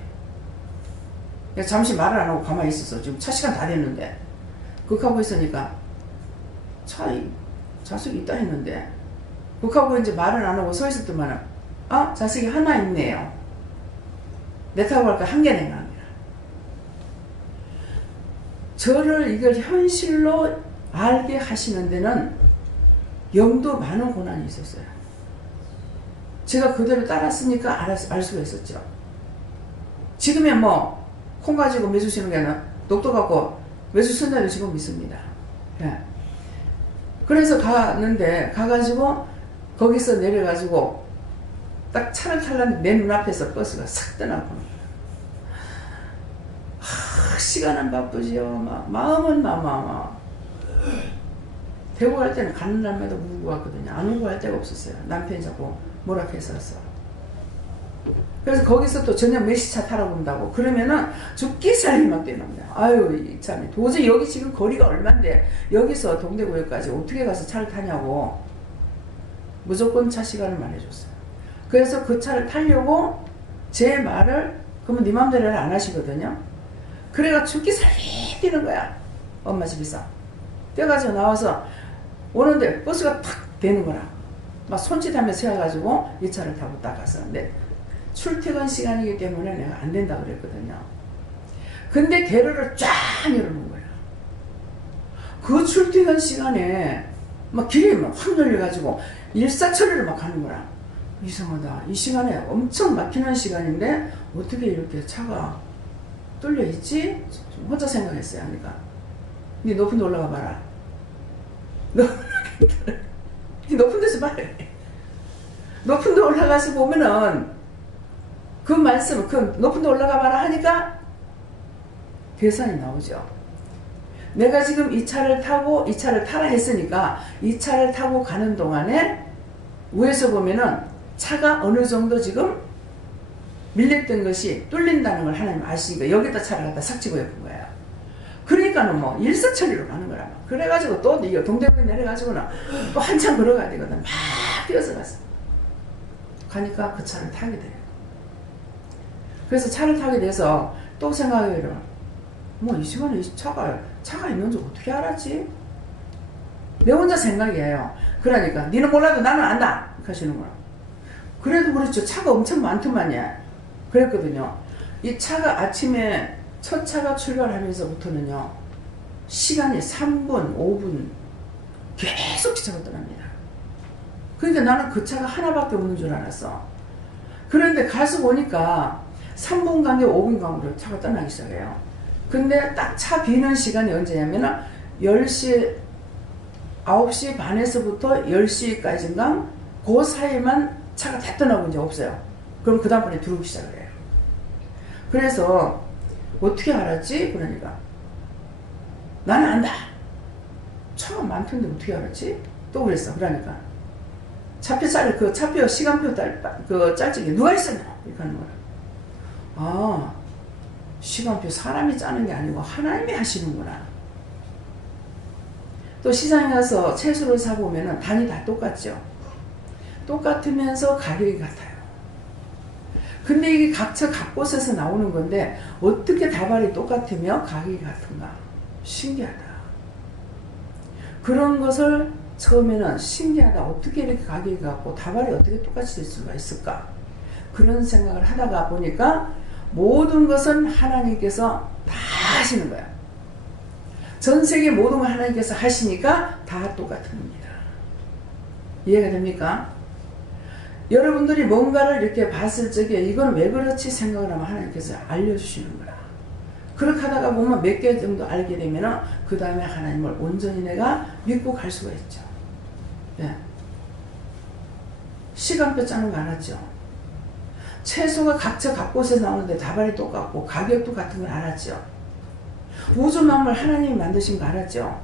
잠시 말을 안 하고 가만히 있었어. 지금 차 시간 다 됐는데. 그렇게 하고 있으니까 차에 좌석이 있다 했는데 그렇게 하고 이제 말을 안 하고 서 있을 때만은 좌석이 하나 있네요. 내 타고 갈까 한 개 내가. 저를 이걸 현실로 알게 하시는 데는 영도 많은 고난이 있었어요. 제가 그대로 따랐으니까 알 수가 있었죠. 지금에 뭐 콩 가지고 매주 쓰는 게 아니라 똑똑하고 매주 쓴다는 지금 믿습니다. 예. 그래서 가가지고 거기서 내려가지고 딱 차를 타려는데 내 눈앞에서 버스가 싹 떠나고 시간은 바쁘지요. 마음은 대구 갈 때는 가는 날마다 울고 갔거든요. 안 울고 갈 데가 없었어요. 남편이 자꾸 뭐라 했었어. 그래서 거기서 또 저녁 몇 시 차 타라고 한다고 그러면은 죽기 살기 막 되는 거야. 아유 참 도저히 여기 지금 거리가 얼만데 여기서 동대구역까지 어떻게 가서 차를 타냐고 무조건 차 시간을 말해줬어요. 그래서 그 차를 타려고 제 말을 그러면 네 맘대로는 안 하시거든요. 그래가 죽기 살기 뛰는 거야. 엄마 집에서 뛰어가지고 나와서 오는데 버스가 탁 되는 거라. 막 손짓하며 세워가지고 이 차를 타고 딱 갔었는데 출퇴근 시간이기 때문에 내가 안 된다 그랬거든요. 근데 게르를 쫙 열어놓은 거야. 그 출퇴근 시간에 막 길이 막 확 열려가지고 일사천리를 막 가는 거라. 이상하다. 이 시간에 엄청 막히는 시간인데 어떻게 이렇게 차가 뚫려 있지? 혼자 생각했어요. 하니까 니 높은 데 올라가 봐라. 니 높은 데서 봐라. 높은 데 올라가서 보면은 그 말씀, 그 높은 데 올라가 봐라 하니까 계산이 나오죠. 내가 지금 이 차를 타고 이 차를 타라 했으니까 이 차를 타고 가는 동안에 위에서 보면은 차가 어느 정도 지금 밀렸던 것이 뚫린다는 걸 하나님 아시니까 여기다 차를 갖다 싹 집어였던 거예요. 그러니까는 뭐 일사천리로 가는 거라. 그래가지고 또 이거 동대문에 내려가지고는 또 한참 걸어가야 되거든. 막 뛰어서 갔어. 가니까 그 차를 타게 돼요. 그래서 차를 타게 돼서 또 생각해요. 뭐 이 시간에 이 차가 있는 줄 어떻게 알았지? 내 혼자 생각이에요. 그러니까 니는 몰라도 나는 안다 하시는 거야. 그래도 그렇죠. 차가 엄청 많더만요. 그랬거든요. 이 차가 아침에 첫 차가 출발하면서부터는요 시간이 3분 5분 계속 기차가 떠납니다. 그러니까 나는 그 차가 하나밖에 없는 줄 알았어. 그런데 가서 보니까 3분 간격 5분 간격으로 차가 떠나기 시작해요. 근데 딱 차 비는 시간이 언제냐면은 10시 9시 반에서부터 10시까지인가 그 사이만 차가 다 떠나고 이제 없어요. 그럼 그 다음번에 들어오기 시작을 해요. 그래서 어떻게 알았지? 그러니까 나는 안다. 차가 많던데 어떻게 알았지? 또 그랬어. 그러니까 차표 짤, 그 차표 시간표 그 짤찍이 누가 있었나? 이렇게 하는 거야. 아, 시간표 사람이 짜는 게 아니고 하나님이 하시는구나. 또 시장에 가서 채소를 사보면은 단이 다 똑같죠. 똑같으면서 가격이 같아요. 근데 이게 각처 각곳에서 나오는 건데 어떻게 다발이 똑같으며 가격이 같은가? 신기하다. 그런 것을 처음에는 신기하다. 어떻게 이렇게 가격이 같고 다발이 어떻게 똑같이 될 수가 있을까? 그런 생각을 하다가 보니까 모든 것은 하나님께서 다 하시는 거야. 전 세계 모든 걸 하나님께서 하시니까 다 똑같은 겁니다. 이해가 됩니까? 여러분들이 뭔가를 이렇게 봤을 적에 이건 왜 그렇지 생각을 하면 하나님께서 알려주시는 거야. 그렇게 하다가 보면 몇 개 정도 알게 되면 그 다음에 하나님을 온전히 내가 믿고 갈 수가 있죠. 네. 시간표 짜는 거 알았죠? 채소가 각자 각곳에서 나오는데 다발이 똑같고 가격도 같은 걸 알았죠? 우주 만물 하나님이 만드신 거 알았죠?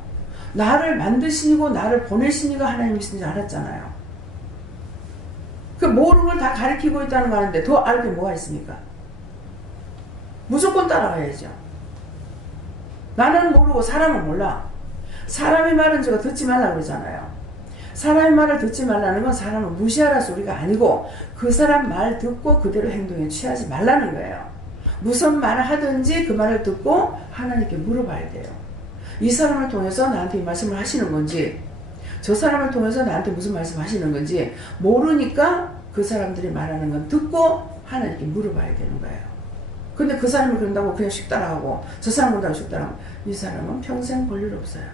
나를 만드시고 나를 보내시니까 하나님이신지 알았잖아요. 그 모르는 걸 다 가리키고 있다는 거 아는데 더 알 게 뭐가 있습니까? 무조건 따라가야죠. 나는 모르고 사람은 몰라. 사람의 말은 제가 듣지 말라고 그러잖아요. 사람의 말을 듣지 말라는 건 사람을 무시하라 소리가 아니고 그 사람 말 듣고 그대로 행동에 취하지 말라는 거예요. 무슨 말을 하든지 그 말을 듣고 하나님께 물어봐야 돼요. 이 사람을 통해서 나한테 이 말씀을 하시는 건지, 저 사람을 통해서 나한테 무슨 말씀 하시는 건지 모르니까 그 사람들이 말하는 건 듣고 하나님께 물어봐야 되는 거예요. 근데 그 사람이 그런다고 그냥 씩 따라가고 저 사람 그런다고 씩 따라가고 이 사람은 평생 볼 일 없어요.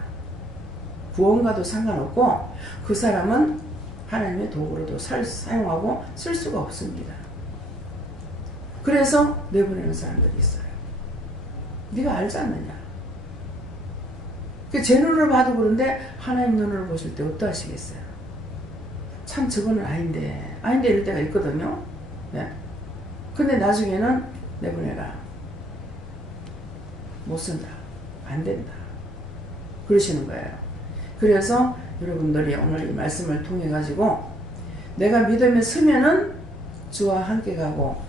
구원과도 상관없고 그 사람은 하나님의 도구로도 사용하고 쓸 수가 없습니다. 그래서 내보내는 사람들이 있어요. 네가 알지 않느냐. 제 눈으로 봐도 그런데 하나님 눈으로 보실 때 어떠하시겠어요? 참 저거는 아닌데 이럴 때가 있거든요. 네. 근데 나중에는 내보내라. 못 쓴다. 안 된다. 그러시는 거예요. 그래서 여러분들이 오늘 이 말씀을 통해 가지고 내가 믿음에 서면은 주와 함께 가고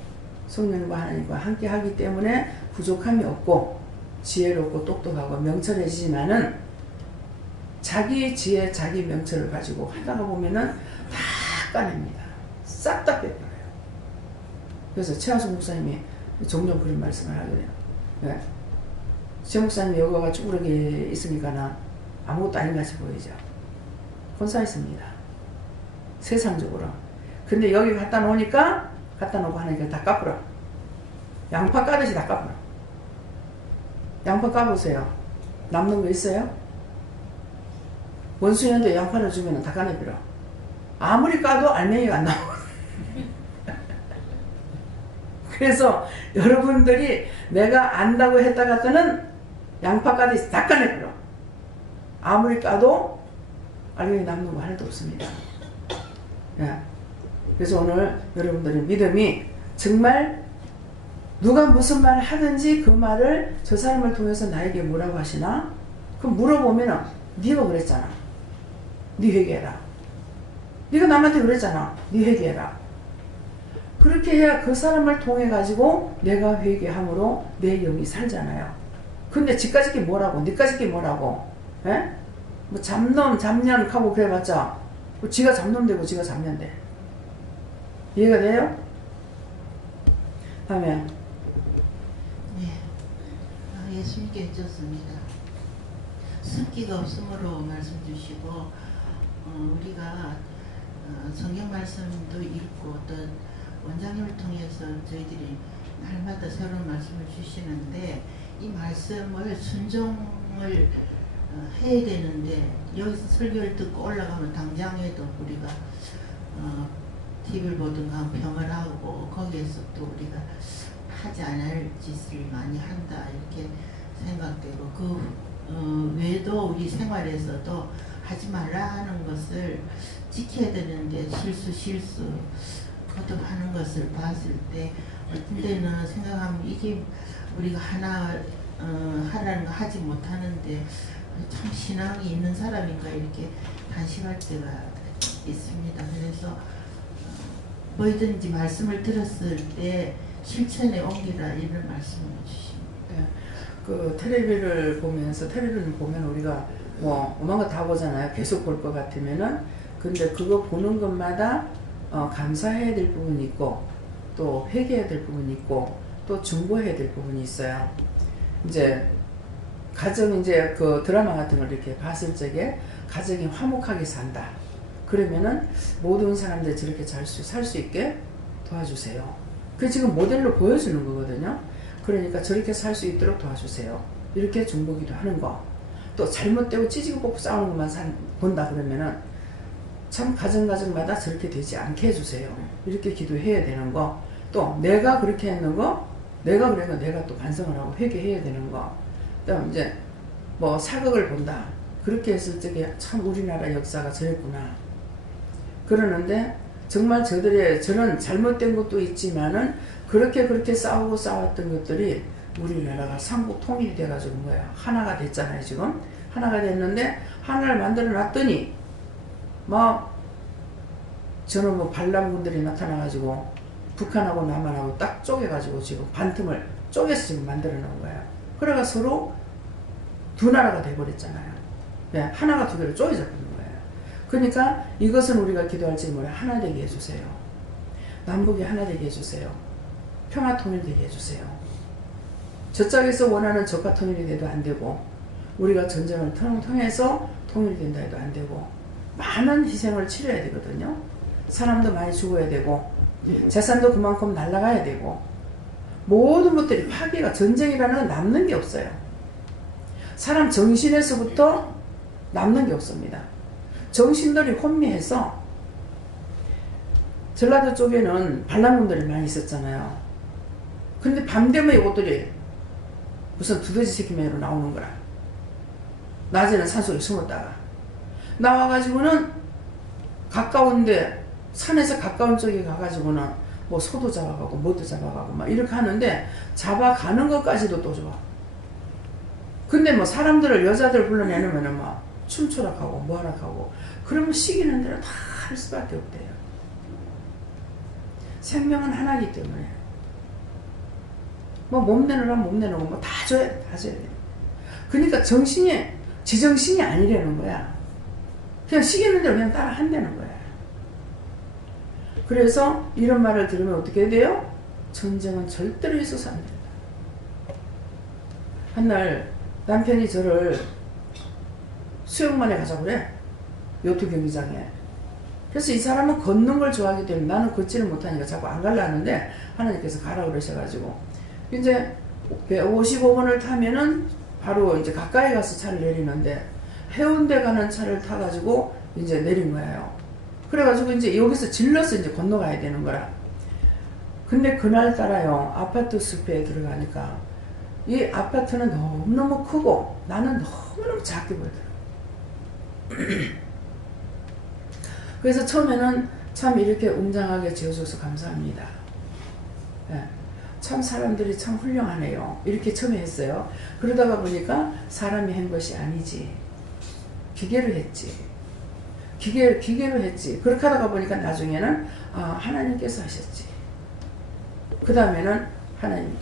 성령과 하나님과 함께 하기 때문에 부족함이 없고 지혜롭고 똑똑하고 명철해지지만은 자기 지혜 자기 명철을 가지고 하다가 보면은 다 까냅니다. 싹 다 빼버려요. 그래서 최하수 목사님이 종종 그런 말씀을 하게 돼요. 네. 최 목사님이 여기가 쭈그러게 있으니까 나 아무것도 아닌 같이 보이죠. 권사했습니다. 세상적으로. 근데 여기 갖다 놓고 하니까 다 까불어. 양파 까듯이 다 까불어. 양파 까보세요. 남는 거 있어요? 원수님한테 양파를 주면 다 까내버려. 아무리 까도 알맹이가 안 나오고. 그래서 여러분들이 내가 안다고 했다 갔다는 양파 까듯이 다 까내버려. 아무리 까도 알맹이 남는 거 하나도 없습니다. 예. 그래서 오늘 여러분들의 믿음이 정말 누가 무슨 말을 하든지 그 말을 저 사람을 통해서 나에게 뭐라고 하시나? 그럼 물어보면은 네가 그랬잖아. 네 회개해라. 네가 남한테 그랬잖아. 네 회개해라. 그렇게 해야 그 사람을 통해 가지고 내가 회개함으로 내 영이 살잖아요. 근데 지까짓 게 뭐라고? 니까짓 게 뭐라고? 예? 뭐 잡놈, 잡년 하고 그래봤자 뭐 지가 잡놈 되고 지가 잡년 돼. 이해가 돼요? 다음에 네, 예수님께 여쭙습니다. 습기가 없으므로 말씀 주시고 우리가 성경 말씀도 읽고 또 원장님을 통해서 저희들이 날마다 새로운 말씀을 주시는데 이 말씀을 순종을 해야 되는데 여기서 설교를 듣고 올라가면 당장에도 우리가 TV를 보든가 평을 하고 거기에서 또 우리가 하지 않을 짓을 많이 한다 이렇게 생각되고 그 외에도 우리 생활에서도 하지 말라 하는 것을 지켜야 되는데 실수 거듭하는 것을 봤을 때 어떤 데는 생각하면 이게 우리가 하나 하라는 거 하지 못하는데 참 신앙이 있는 사람인가 이렇게 단식할 때가 있습니다. 그래서 뭐든지 말씀을 들었을 때 실천에 옮기라 이런 말씀을 주십니다. 네. 그 텔레비를 보면 우리가 뭐 오만 거 다 보잖아요. 계속 볼 것 같으면은. 근데 그거 보는 것마다 감사해야 될 부분이 있고 또 회개해야 될 부분이 있고 또 중보해야 될 부분이 있어요. 이제 가정 이제 그 드라마 같은 걸 이렇게 봤을 적에 가정이 화목하게 산다. 그러면은 모든 사람들이 저렇게 살 수 있게 도와주세요. 그게 지금 모델로 보여주는 거거든요. 그러니까 저렇게 살 수 있도록 도와주세요. 이렇게 중보기도 하는 거. 또 잘못되고 찌지고 뽑고 싸우는 것만 본다 그러면은 참 가정마다 저렇게 되지 않게 해주세요. 이렇게 기도해야 되는 거. 또 내가 그렇게 했는 거, 내가 그런 거 내가 또 반성을 하고 회개해야 되는 거. 그다음 이제 뭐 사극을 본다. 그렇게 했을 적에 참 우리나라 역사가 저랬구나. 그러는데 정말 저는 잘못된 것도 있지만은 그렇게 싸웠던 것들이 우리나라가 삼국 통일이 돼가지고 뭐야 하나가 됐잖아요. 지금 하나가 됐는데 하나를 만들어 놨더니 막 저는 뭐 반란군들이 나타나가지고 북한하고 남한하고 딱 쪼개가지고 지금 반틈을 쪼개서 지금 만들어 놓은 거예요. 그래가 서로 두 나라가 돼버렸잖아요. 네, 하나가 두 개로 쪼개져 버린 거예요. 그러니까 이것은 우리가 기도할지 뭐래 하나 되게 해주세요. 남북이 하나 되게 해주세요. 평화 통일되게 해주세요. 저쪽에서 원하는 적과 통일이 돼도 안 되고 우리가 전쟁을 통해서 통일이 된다 해도 안 되고 많은 희생을 치러야 되거든요. 사람도 많이 죽어야 되고 재산도 그만큼 날아가야 되고 모든 것들이 파괴가 전쟁이라는 건 남는 게 없어요. 사람 정신에서부터 남는 게 없습니다. 정신들이 혼미해서 전라도 쪽에는 반란군들이 많이 있었잖아요. 그런데 밤 되면 이것들이 무슨 두더지 새끼매로 나오는 거라. 낮에는 산속에 숨었다가 나와가지고는 가까운데 산에서 가까운 쪽에 가가지고는 뭐 소도 잡아가고 뭐도 잡아가고 막 이렇게 하는데 잡아가는 것까지도 또 좋아. 근데 뭐 사람들을 여자들 불러내놓으면 막 춤추락하고 뭐하락하고 그러면 시키는 대로 다 할 수밖에 없대요. 생명은 하나이기 때문에 뭐 몸 내놓으라면 몸 내놓고 뭐 다 줘야 돼. 다 줘야 돼. 그러니까 정신이 지정신이 아니라는 거야. 그냥 시키는 대로 그냥 따라 한다는 거야. 그래서 이런 말을 들으면 어떻게 돼요? 전쟁은 절대로 있어서 안 된다. 한날 남편이 저를 수영만에 가자고 그래. 요트 경기장에. 그래서 이 사람은 걷는 걸 좋아하기 때문에 나는 걷지를 못하니까 자꾸 안 가려 하는데 하나님께서 가라 그러셔가지고 이제 55번을 타면은 바로 이제 가까이 가서 차를 내리는데 해운대 가는 차를 타가지고 이제 내린 거예요. 그래가지고 이제 여기서 질러서 이제 건너가야 되는 거라. 근데 그날따라요, 아파트 숲에 들어가니까 이 아파트는 너무너무 크고 나는 너무너무 작게 보이더라고요. 그래서 처음에는 참 이렇게 웅장하게 지어줘서 감사합니다. 네. 참 사람들이 참 훌륭하네요. 이렇게 처음에 했어요. 그러다가 보니까 사람이 한 것이 아니지. 기계로 했지. 기계로 했지. 그렇게 하다가 보니까 나중에는 하나님께서 하셨지. 그 다음에는 하나님.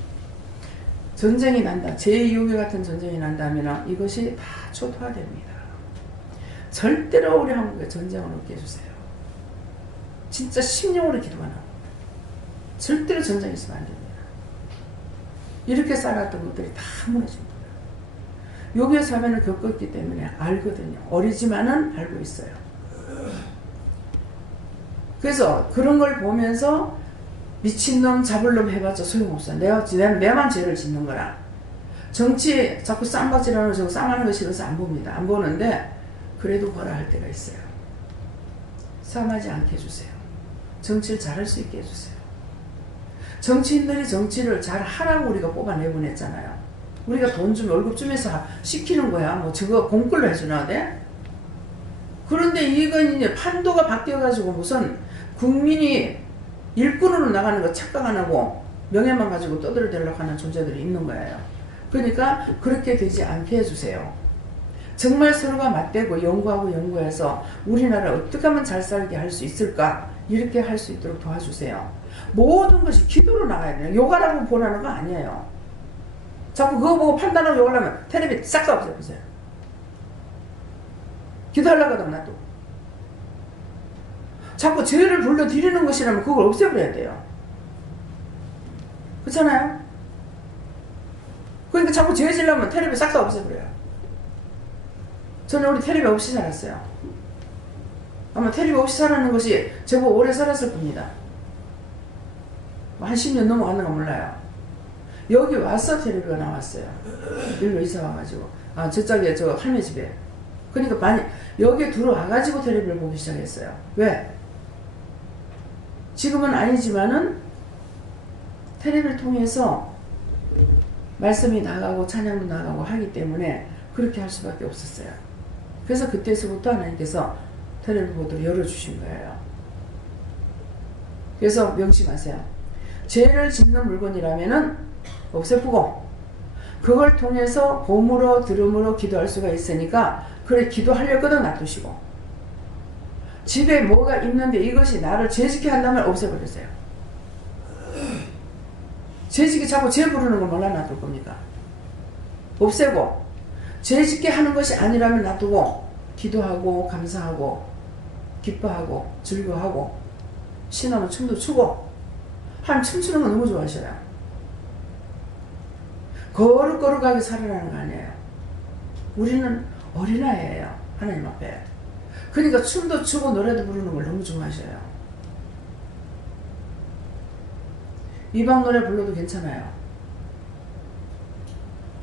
전쟁이 난다. 제2요괴 같은 전쟁이 난다면 이것이 다 초토화됩니다. 절대로 우리 한국에 전쟁을 없게 해주세요. 진짜 심령으로 기도하나. 절대로 전쟁이 있으면 안 됩니다. 이렇게 살았던 것들이 다 무너집니다. 요괴 사면을 겪었기 때문에 알거든요. 어리지만은 알고 있어요. 그래서 그런 걸 보면서 미친놈 잡을놈 해봤자 소용없어. 내만 죄를 짓는 거라. 정치 자꾸 쌈박질하는 거 쌍하는 거 싫어서 안 봅니다. 안 보는데 그래도 뭐라 할 때가 있어요. 싸움하지 않게 해주세요. 정치를 잘할 수 있게 해주세요. 정치인들이 정치를 잘 하라고 우리가 뽑아내보냈잖아요. 우리가 돈 주면 월급 주면서 시키는 거야. 뭐 저거 공꿀로 해주나 돼? 그런데 이건 이제 판도가 바뀌어가지고 무슨 국민이 일꾼으로 나가는 거 착각 안 하고 명예만 가지고 떠들어대려고 하는 존재들이 있는 거예요. 그러니까 그렇게 되지 않게 해주세요. 정말 서로가 맞대고 연구해서 우리나라를 어떻게 하면 잘 살게 할 수 있을까 이렇게 할 수 있도록 도와주세요. 모든 것이 기도로 나가야 돼요. 요가라고 보라는 거 아니에요. 자꾸 그거 보고 판단하고 욕하려면 텔레비 싹 다 없애보세요. 기도하려고 하다가 놔둬. 자꾸 죄를 불러들이는 것이라면 그걸 없애버려야 돼요. 그렇잖아요? 그러니까 자꾸 죄 지려면 텔레비 싹 다 없애버려요. 저는 우리 텔레비 없이 살았어요. 아마 텔레비 없이 살았는 것이 제법 오래 살았을 겁니다. 한 10년 넘어갔는가 몰라요. 여기 와서 텔레비가 나왔어요. 일로 이사 와가지고. 저쪽에 저 할매 집에. 그러니까 많이 여기에 들어와가지고 텔레비를 보기 시작했어요. 왜? 지금은 아니지만은 텔레비를 통해서 말씀이 나가고 찬양도 나가고 하기 때문에 그렇게 할 수밖에 없었어요. 그래서 그때서부터 하나님께서 텔레비 보도록 열어주신 거예요. 그래서 명심하세요. 죄를 짓는 물건이라면은 없애보고 그걸 통해서 봄으로 들음으로 기도할 수가 있으니까 그래 기도하려거든 놔두시고 집에 뭐가 있는데 이것이 나를 죄짓게 한다면 없애버리세요. 죄짓게 자꾸 죄 부르는 걸 몰라 놔둘 겁니까? 없애고 죄짓게 하는 것이 아니라면 놔두고 기도하고 감사하고 기뻐하고 즐거워하고 신나면 춤도 추고 하나님 춤추는 거 너무 좋아하셔요. 거룩거룩하게 살아라는 거 아니에요. 우리는 어린아이예요. 하나님 앞에. 그러니까 춤도 추고 노래도 부르는 걸 너무 좋아하셔요. 이방 노래 불러도 괜찮아요.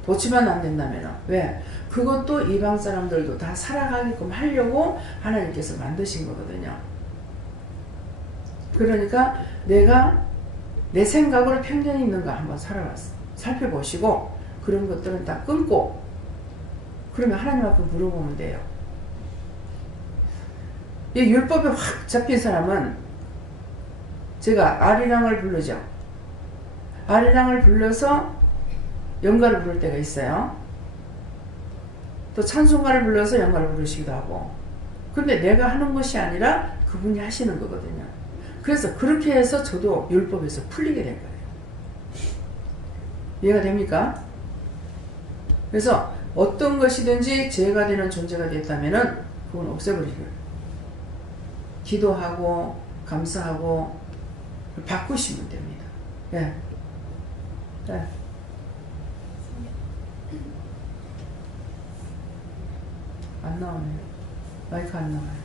고치면 안 된다면 왜? 그것도 이방 사람들도 다 살아가게끔 하려고 하나님께서 만드신 거거든요. 그러니까 내가 내 생각으로 편견이 있는가 한번 살펴보시고 그런 것들은 다 끊고 그러면 하나님 앞에 물어보면 돼요. 이 율법에 확 잡힌 사람은 제가 아리랑을 부르죠. 아리랑을 불러서 연가를 부를 때가 있어요. 또 찬송가를 불러서 연가를 부르시기도 하고. 근데 내가 하는 것이 아니라 그분이 하시는 거거든요. 그래서 그렇게 해서 저도 율법에서 풀리게 된 거예요. 이해가 됩니까? 그래서 어떤 것이든지 죄가 되는 존재가 됐다면은 그건 없애버리고요. 기도하고 감사하고 바꾸시면 됩니다. 예. 네. 안 나오네요. 마이크 안 나와요.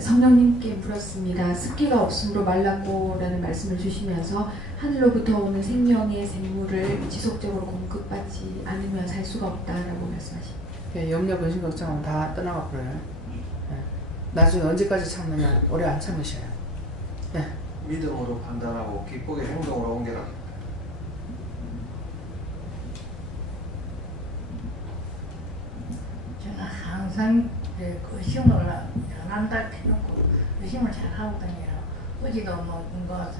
성령님께 물었습니다. 습기가 없으므로 말랐고 라는 말씀을 주시면서 하늘로부터 오는 생명의 샘물을 지속적으로 공급받지 않으면 살 수가 없다라고 말씀하십니다. 예, 염려, 근심, 걱정하면 다 떠나가 버려요. 예. 나중에 언제까지 참느냐? 오래 안 참으셔요. 예. 믿음으로 판단하고 기쁘게 행동으로 옮겨라. 저는 항상 의심을 안 한다 해놓고 의심을 잘 하거든요. 어제도 뭔가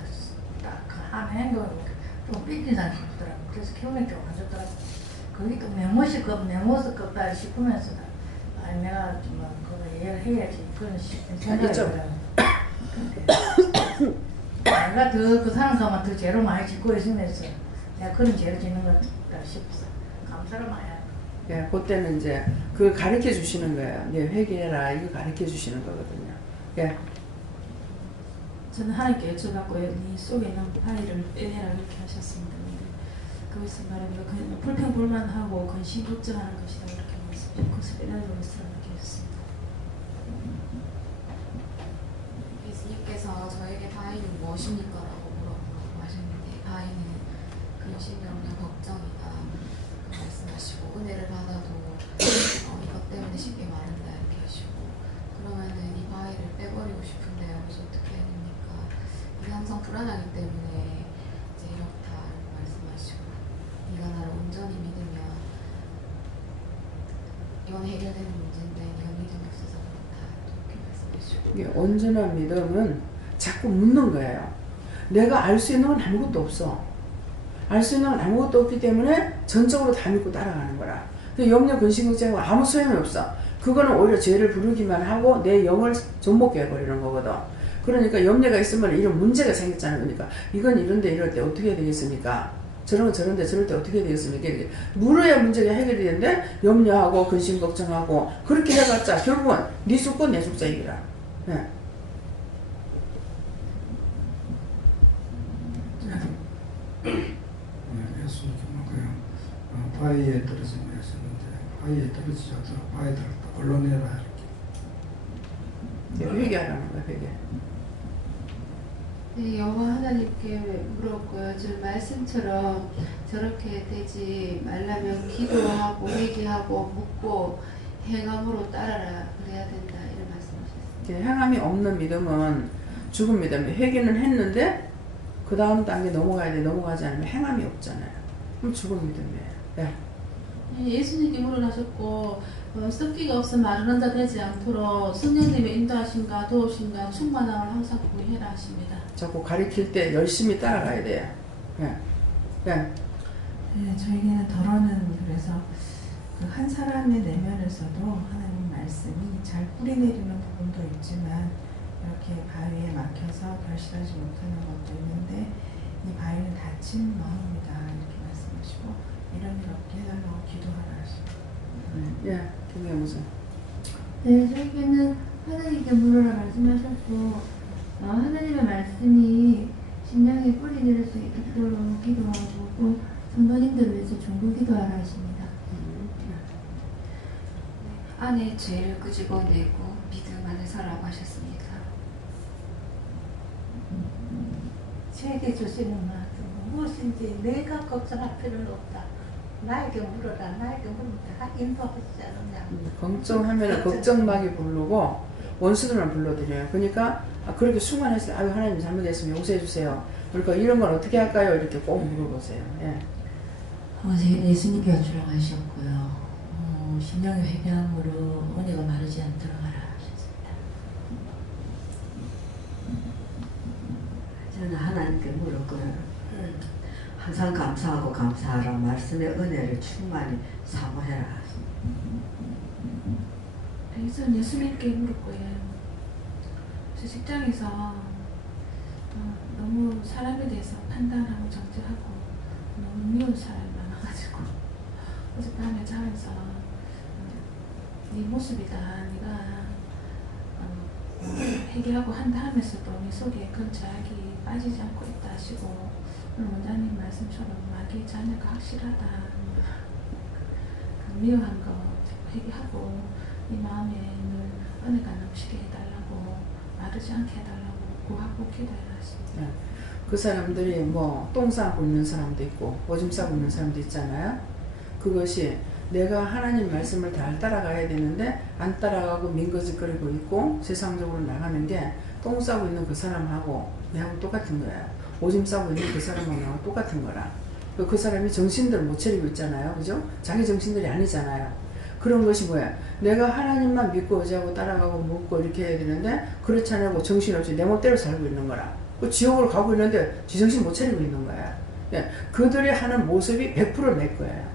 딱 하는 행동이 좀 삐진 사람이 있더라고요. 그래서 기분이 좀 안 좋더라고요. 거기 또 내 모습 같다 싶으면서 내가 좀 그거 이해를 해야지 그런 생각이 들어요. 내가 더 그 사람 가면 더 죄를 많이 짓고 있으면서 내가 그런 죄를 짓는 것 같다 싶어서 감사를 많이 해요. 예, 그때는 이제 그걸 가르쳐 주시는 거예요. 예, 회개해라. 이거 가르쳐 주시는 거거든요. 예. 저는 하나님께 여쭤봤고요. 네 속에 있는 파일을 빼내라 이렇게 하셨습니다. 근데 그것을 말하면 불평불만하고 근심 걱정하는 것이다 이렇게 말씀하셨고 그것을 빼내도록 이렇게 하셨습니다. 예수님께서 저에게 바위는 무엇입니까? 라고 물어보라고 하셨는데 바위는 근심이 없는 걱정이다 말씀하시고 은혜를 받아도 이것 때문에 쉽게 마른다 이렇게 하시고 그러면은 이 바위를 빼버리고 싶은데 여기서 어떻게 해야 됩니까? 이게 항상 불안하기 때문에 이제 이렇다 이렇게 말씀하시고 네가 나를 온전히 믿으면 이건 해결되는 문제인데 네가 믿음이 없어서 그렇다 이렇게 말씀하시고 이게 온전한 믿음은 자꾸 묻는 거예요. 내가 알 수 있는 건 아무것도 없어. 알 수 있는 건 아무것도 없기 때문에 전적으로 다 믿고 따라가는 거라. 염려, 근심, 걱정하고 아무 소용이 없어. 그거는 오히려 죄를 부르기만 하고 내 영을 존먹게 해버리는 거거든. 그러니까 염려가 있으면 이런 문제가 생겼잖아요. 그러니까 이건 이런데 이럴 때 어떻게 해야 되겠습니까? 저런 건 저런데 저럴 때 어떻게 해야 되겠습니까? 이렇게 물어야 문제가 해결이 되는데 염려하고 근심, 걱정하고 그렇게 해봤자 결국은 네 죽고 내 죽자 이기라. 네. 예수님 정말 바위에 떨어지면 했었는데 바위에 떨어지지 않도록 바위들을 다 걸러내라 이렇게. 회개하라는 거야, 회개. 네, 여호와 하나님께 물었고요. 지금 말씀처럼 저렇게 되지 말라면 기도하고 회개하고 묻고 행함으로 따라라 그래야 된다 이런 말씀하셨어요. 행함이 없는 믿음은 죽은 믿음이에요. 회개는 했는데 그 다음 단계 넘어가야 돼. 넘어가지 않으면 행함이 없잖아요. 그럼 죽은 믿음이에요. 네. 예수님께 물어나셨고 썩기가 없어 마르는 자 되지 않도록 성령님의 인도하심과 도우심과 충만함을 항상 구해라 하십니다. 자꾸 가리킬 때 열심히 따라가야 돼요. 예. 예. 네, 저에게는 더러는 그래서 그 한 사람의 내면에서도 하나님 말씀이 잘 뿌리내리는 부분도 있지만 이렇게 바위에 막혀서 결실하지 못하는 것도 있는데 이 바위는 닫힌 마음이다 이렇게 말씀하시고 이런 일 없게 해달라고 기도하라 하십니다. 예. 김혜 무슨? 네, 저에게는 하나님께 물어라 말씀하셨고 하나님의 말씀이 심령에 뿌리 내릴 수 있도록 기도하고 또 성도님들을 위해서 중보 기도하라 하십니다. 안에 죄를 끄집어내고 믿음 안에 서라고 하셨습니다. 저에게 주시는 말씀 무엇인지 내가 걱정할 필요는 없다. 나에게 물어라. 나에게 물으면 다 인도하지 않느냐. 걱정하면 걱정막이 부르고 원수들만 불러드려요. 그러니까 그렇게 수많았어요. 아유 하나님 잘못했으면 용서해 주세요. 그러니까 이런 건 어떻게 할까요? 이렇게 꼭 물어보세요. 예. 제가 예수님께 여쭈라고 하셨고요. 심령의 회개함으로 은혜가 마르지 않도록 하라 하셨습니다. 저는 하나님께 물었고요. 항상 감사하고 감사하라. 말씀의 은혜를 충만히 사모해라. 저는 예수님께 물을 거예요. 제 직장에서 너무 사람에 대해서 판단하고 정죄하고 너무 미운 사람이 많아가지고 어젯밤에 자면서 네 모습이다. 네가 회개하고 한다 하면서도 네 속에 그 죄악이 빠지지 않고 있다 하시고 오늘 원장님 말씀처럼 마귀 자녀가 확실하다. 그 미워한 거 회개하고 네 마음에 늘 은혜가 넘치게 해달라고 마르지 않게 해달라고 구하고 기도해라 하십니다. 네. 그 사람들이 뭐 똥 싸고 있는 사람도 있고 오줌 싸고 있는 사람도 있잖아요. 그것이 내가 하나님 말씀을 잘 따라가야 되는데 안 따라가고 민거짓거리고 있고 세상적으로 나가는 게 똥 싸고 있는 그 사람하고 내하고 똑같은 거야. 오줌 싸고 있는 그 사람하고 똑같은 거라. 그 사람이 정신들을 못 차리고 있잖아요. 그죠? 자기 정신들이 아니잖아요. 그런 것이 뭐야? 내가 하나님만 믿고 의지하고 따라가고 묻고 이렇게 해야 되는데 그렇지 않고 정신없이 내 멋대로 살고 있는 거라. 그 지옥으로 가고 있는데 지정신 못 차리고 있는 거야. 예, 그들이 하는 모습이 100% 내 거예요.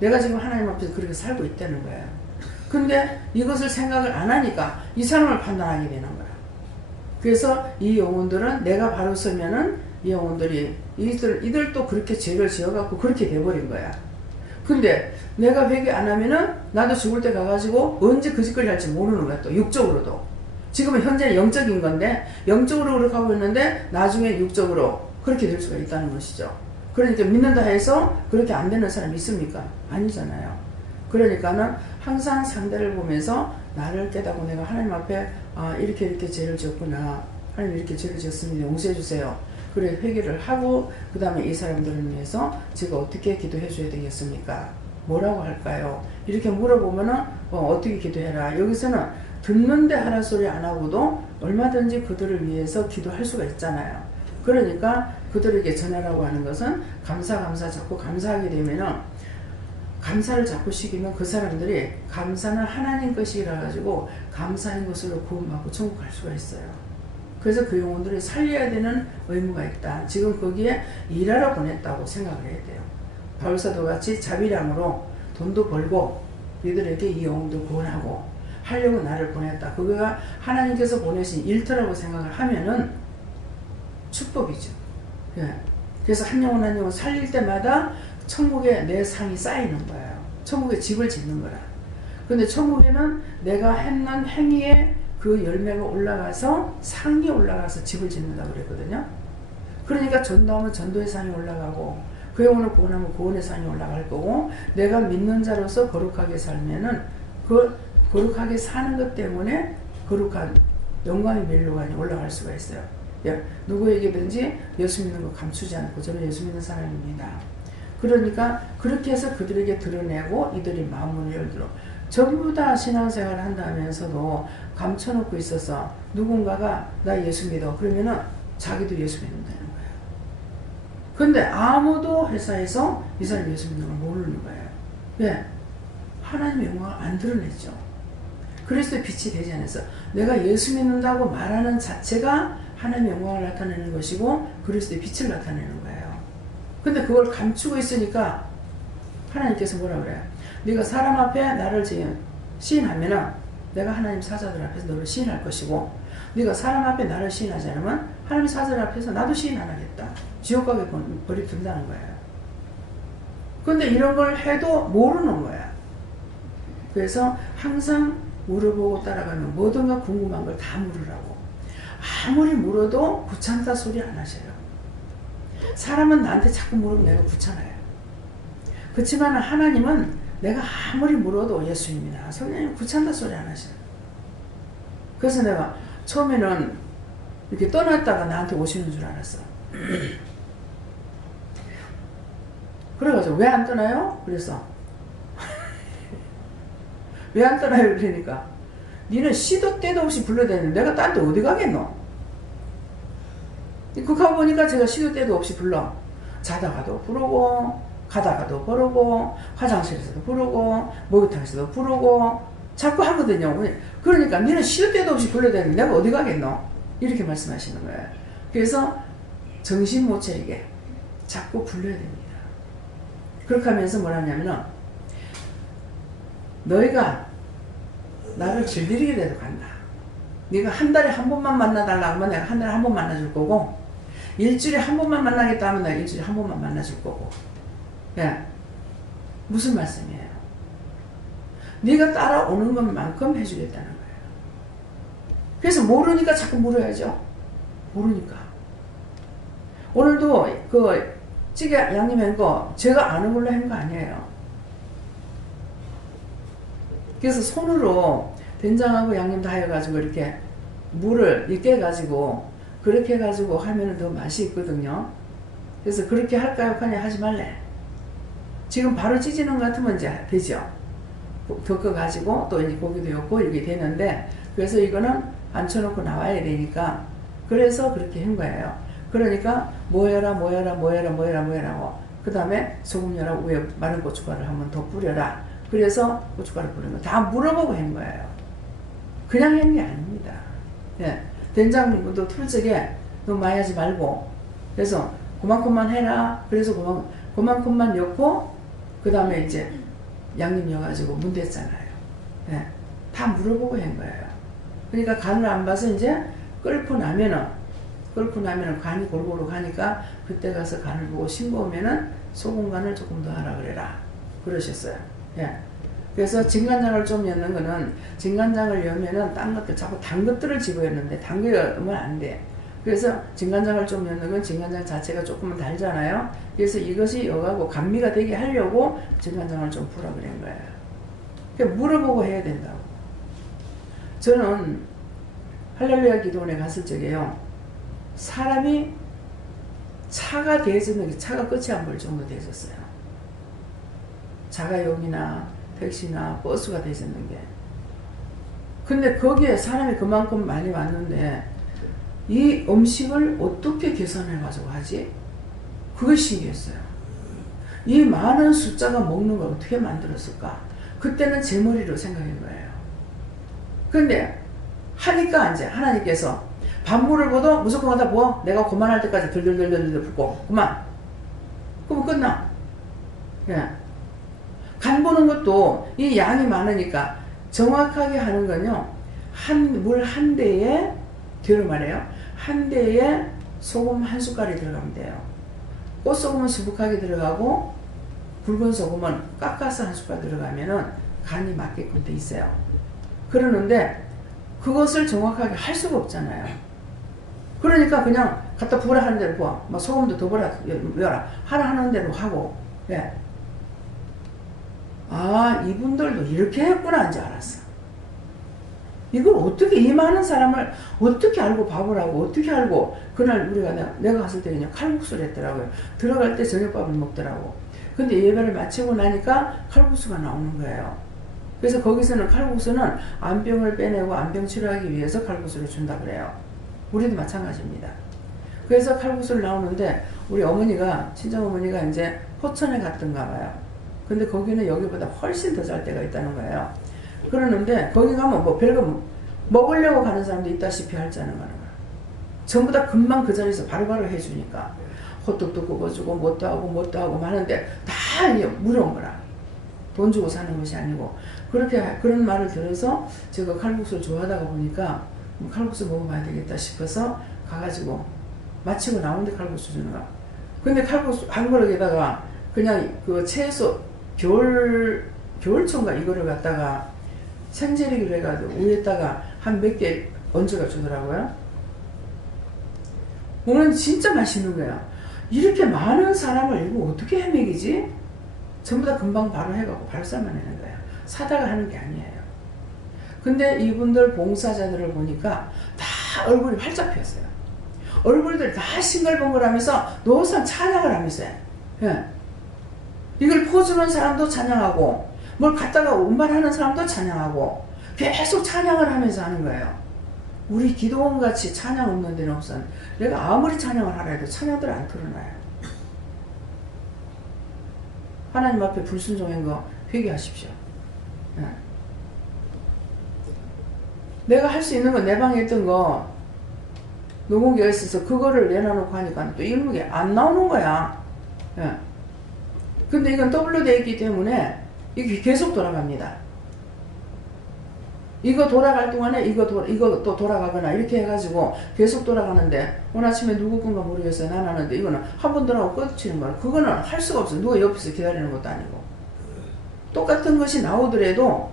내가 지금 하나님 앞에서 그렇게 살고 있다는 거예요. 근데 이것을 생각을 안 하니까 이 사람을 판단하게 되는 거야. 그래서 이 영혼들은 내가 바로 서면은 이 영혼들이 이들도 그렇게 죄를 지어갖고 그렇게 돼버린 거야. 근데 내가 회개 안 하면은 나도 죽을 때 가가지고 언제 그 짓거리 할지 모르는 거야. 또 육적으로도. 지금은 현재는 영적인 건데 영적으로 그렇게 하고 있는데 나중에 육적으로 그렇게 될 수가 있다는 것이죠. 그러니까 믿는다 해서 그렇게 안 되는 사람이 있습니까? 아니잖아요. 그러니까는 항상 상대를 보면서 나를 깨닫고 내가 하나님 앞에 이렇게 죄를 지었구나. 하나님 이렇게 죄를 지었습니다. 용서해 주세요. 그래 회개를 하고 그 다음에 이 사람들을 위해서 제가 어떻게 기도해 줘야 되겠습니까? 뭐라고 할까요? 이렇게 물어보면은 어떻게 기도해라. 여기서는 듣는데 하라 소리 안 하고도 얼마든지 그들을 위해서 기도할 수가 있잖아요. 그러니까 그들에게 전하라고 하는 것은 감사 자꾸 감사하게 되면은 감사를 자꾸 시키면 그 사람들이 감사는 하나님 것이라 가지고 감사한 것으로 구원받고 천국 갈 수가 있어요. 그래서 그 영혼들을 살려야 되는 의무가 있다. 지금 거기에 일하러 보냈다고 생각을 해야 돼요. 바울사도 같이 자비량으로 돈도 벌고 이들에게 이 영혼도 구원하고 하려고 나를 보냈다. 그거가 하나님께서 보내신 일터라고 생각을 하면은 축복이죠. 예. 그래서 한 영혼 한 영혼 살릴 때마다 천국에 내 상이 쌓이는 거예요. 천국에 집을 짓는 거라. 근데 천국에는 내가 했는 행위에 그 열매가 올라가서 상이 올라가서 집을 짓는다고 그랬거든요. 그러니까 전도하면 전도의 상이 올라가고 그 영혼을 구원하면 구원의 상이 올라갈 거고 내가 믿는 자로서 거룩하게 살면은 그 거룩하게 사는 것 때문에 거룩한 영광의 멜로간이 올라갈 수가 있어요. 예, 누구에게든지 예수 믿는 거 감추지 않고 저는 예수 믿는 사람입니다. 그러니까 그렇게 해서 그들에게 드러내고 이들이 마음을 열도록 전부 다 신앙생활을 한다면서도 감춰놓고 있어서 누군가가 나 예수 믿어 그러면은 자기도 예수 믿는다는 거예요. 근데 아무도 회사에서 이 사람 예수 믿는 걸 모르는 거예요. 왜? 하나님의 영광을 안 드러냈죠. 그리스도의 빛이 되지 않아서 내가 예수 믿는다고 말하는 자체가 하나님의 영광을 나타내는 것이고 그리스도의 빛을 나타내는 거예요. 근데 그걸 감추고 있으니까 하나님께서 뭐라 그래요? 네가 사람 앞에 나를 시인하면은 내가 하나님 사자들 앞에서 너를 시인할 것이고 네가 사람 앞에 나를 시인하지 않으면 하나님 사자들 앞에서 나도 시인 안 하겠다. 지옥 가게 벌이 든다는 거예요. 근데 이런 걸 해도 모르는 거야. 그래서 항상 물어보고 따라가면 뭐든가 궁금한 걸 다 물으라고. 아무리 물어도 귀찮다 소리 안 하셔요. 사람은 나한테 자꾸 물으면 내가 귀찮아요. 그렇지만 하나님은 내가 아무리 물어도 예수님이나 성령님 귀찮다 소리 안 하셔요. 그래서 내가 처음에는 이렇게 떠났다가 나한테 오시는 줄 알았어. 그래가지고 왜 안 떠나요? 그래서 왜 안 떠나요? 그러니까 니는 시도 때도 없이 불러대는데 내가 딴 데 어디 가겠노? 그 가보니까 제가 시도 때도 없이 불러. 자다가도 부르고 가다가도 부르고 화장실에서도 부르고 목욕탕에서도 부르고 자꾸 하거든요. 그러니까 니는 시도 때도 없이 불러대는데 내가 어디 가겠노? 이렇게 말씀하시는 거예요. 그래서 정신 못 차리게 자꾸 불러야 됩니다. 그렇게 하면서 뭐라냐면은 너희가 나를 길들이게 돼도 간다. 네가 한 달에 한 번만 만나달라고 하면 내가 한 달에 한 번 만나줄 거고 일주일에 한 번만 만나겠다 하면 내가 일주일에 한 번만 만나줄 거고. 예. 무슨 말씀이에요? 네가 따라오는 것만큼 해주겠다는 거예요. 그래서 모르니까 자꾸 물어야죠. 모르니까. 오늘도 그 찌개 양념 한 거 제가 아는 걸로 한 거 아니에요. 그래서 손으로 된장하고 양념 다 해가지고 이렇게 물을 익게 해가지고 그렇게 해가지고 하면 더 맛이 있거든요. 그래서 그렇게 할까요? 그냥 하지 말래. 지금 바로 찢는 것 같으면 이제 되죠. 덮어가지고 또 이제 고기도 넣고 이렇게 되는데 그래서 이거는 앉혀놓고 나와야 되니까 그래서 그렇게 한 거예요. 그러니까 뭐해라 뭐해라고 그 다음에 소금 넣어라 위에 마른 고춧가루를 한번 더 뿌려라. 그래서 고춧가루 뿌리는 거 다 물어보고 한 거예요. 그냥 한 게 아닙니다. 예. 된장도 틀적에 너무 많이 하지 말고 그래서 그만큼만 해라. 그래서 그만큼만 넣고 그 다음에 이제 양념 넣어가지고 문댔잖아요. 예. 다 물어보고 한 거예요. 그러니까 간을 안 봐서 이제 끓고 나면은 간이 골고루 가니까 그때 가서 간을 보고 싱거우면은 소금 간을 조금 더 하라 그래라. 그러셨어요. 예. 그래서 진간장을 좀 넣는 거는 진간장을 넣으면은 딴 것들 자꾸 단 것들을 집어넣는데 단 거 넣으면 안 돼. 그래서 진간장을 좀 넣는 건 진간장 자체가 조금은 달잖아요. 그래서 이것이 여가고 감미가 되게 하려고 진간장을 좀 풀어 그런 거예요. 그러니까 물어보고 해야 된다고. 저는 할렐루야 기도원에 갔을 적에요. 사람이 차가 대해졌는 게 차가 끝이 안 보일 정도 되었어요. 자가용이나 택시나 버스가 되었는 게. 근데 거기에 사람이 그만큼 많이 왔는데 이 음식을 어떻게 계산해 가지고 하지? 그게 신기했어요. 이 많은 숫자가 먹는 걸 어떻게 만들었을까? 그때는 제 머리로 생각한 거예요. 근데 하니까 이제 하나님께서 반물을 보도 무조건 갖다 부어. 내가 그만할 때까지 들들들들들 붓고 그만. 그러면 끝나. 예. 간 보는 것도 이 양이 많으니까 정확하게 하는 건요. 물 한 대에 뒤로 말해요. 한 대에 소금 한 숟갈이 들어가면 돼요. 꽃소금은 수북하게 들어가고 굵은 소금은 깎아서 한 숟갈 들어가면은 간이 맞게끔 돼 있어요. 그러는데 그것을 정확하게 할 수가 없잖아요. 그러니까 그냥 갖다 부으라 하는 대로 부어. 막 소금도 더 부어라 하라 하는 대로 하고. 예. 아, 이분들도 이렇게 했구나 이제 알았어. 이걸 어떻게 이 많은 사람을 어떻게 알고 밥을하고 어떻게 알고 그날 우리가 내가 갔을 때 그냥 칼국수를 했더라고요. 들어갈 때 저녁밥을 먹더라고. 근데 예배를 마치고 나니까 칼국수가 나오는 거예요. 그래서 거기서는 칼국수는 암병을 빼내고 암병 치료하기 위해서 칼국수를 준다 그래요. 우리도 마찬가지입니다. 그래서 칼국수를 나오는데 우리 어머니가 친정어머니가 이제 포천에 갔던가 봐요. 근데 거기는 여기보다 훨씬 더 잘 때가 있다는 거예요. 그러는데 거기 가면 뭐 별거 먹으려고 가는 사람도 있다시피 할 줄 아는 거예요. 전부 다 금방 그 자리에서 바로바로 해주니까 호떡도 굽어주고 뭣도 하고 하는데 다 이게 무료인 거라. 돈 주고 사는 것이 아니고. 그런 말을 들어서 제가 칼국수를 좋아하다가 보니까 칼국수 먹어봐야 되겠다 싶어서 가가지고 마치고 나오는데 칼국수 주는 거야. 근데 칼국수 한 그릇에다가 그냥 그 채소 겨울초인가 이거를 갖다가 생제리기로 해가지고 위에다가 한 몇 개 얹어가 주더라고요. 오늘 진짜 맛있는 거야. 이렇게 많은 사람을 이거 어떻게 헤매기지? 전부 다 금방 바로 해갖고 바로 삶아내는 거야. 사다가 하는 게 아니에요. 근데 이분들 봉사자들을 보니까 다 얼굴이 활짝 피었어요. 얼굴들 다 싱글벙글하면서 노선 찬양을 하면서 예. 이걸 퍼주는 사람도 찬양하고 뭘 갖다가 운반하는 사람도 찬양하고 계속 찬양을 하면서 하는 거예요. 우리 기도원같이 찬양 없는 데는 없어. 내가 아무리 찬양을 하라 해도 찬양들 안 틀어놔요. 하나님 앞에 불순종한 거 회개하십시오. 예. 내가 할 수 있는 건 내 방에 있던 거 녹음기가 있어서 그거를 내놔놓고 하니까 또 이런 게 안 나오는 거야. 예. 근데 이건 W로 되어 있기 때문에 이게 계속 돌아갑니다. 이거 돌아갈 동안에 이거 또 돌아가거나 이렇게 해가지고 계속 돌아가는데 오늘 아침에 누구 건가 모르겠어요. 난 하는데 이거는 한 번 돌아가고 꺼지는 거야. 그거는 할 수가 없어요. 누가 옆에서 기다리는 것도 아니고. 똑같은 것이 나오더라도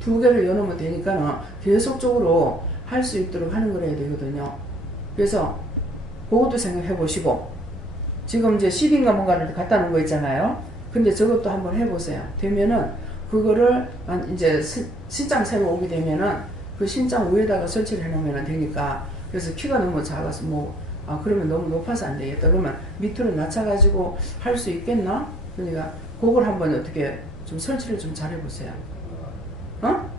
두 개를 여놓으면 되니까는 계속적으로 할 수 있도록 하는 거라 해야 되거든요. 그래서 그것도 생각해 보시고 지금 이제 CD인가 뭔가를 갖다 놓은 거 있잖아요. 근데 저것도 한번 해보세요. 되면은 그거를 이제 신장 새로 오게 되면은 그 신장 위에다가 설치를 해놓으면 되니까. 그래서 키가 너무 작아서 그러면 너무 높아서 안 되겠다. 그러면 밑으로 낮춰가지고 할 수 있겠나? 그러니까 그걸 한번 어떻게 좀 설치를 좀 잘해보세요. 어?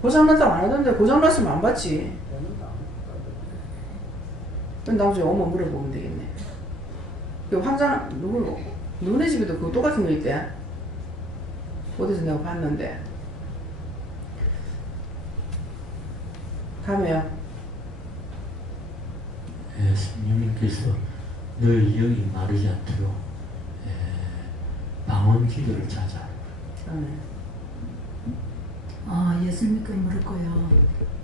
고장났다고 안 하던데 고장났으면 안 받지. 나중에 엄마 물어보면 되겠네. 그 황장 누구네 집에도 그거 똑같은 거 있대. 어디서 내가 봤는데. 다음에요. 예, 성령님께서 늘 영이 마르지 않도록 방언 기도를 찾아. 예수님께 물었고요.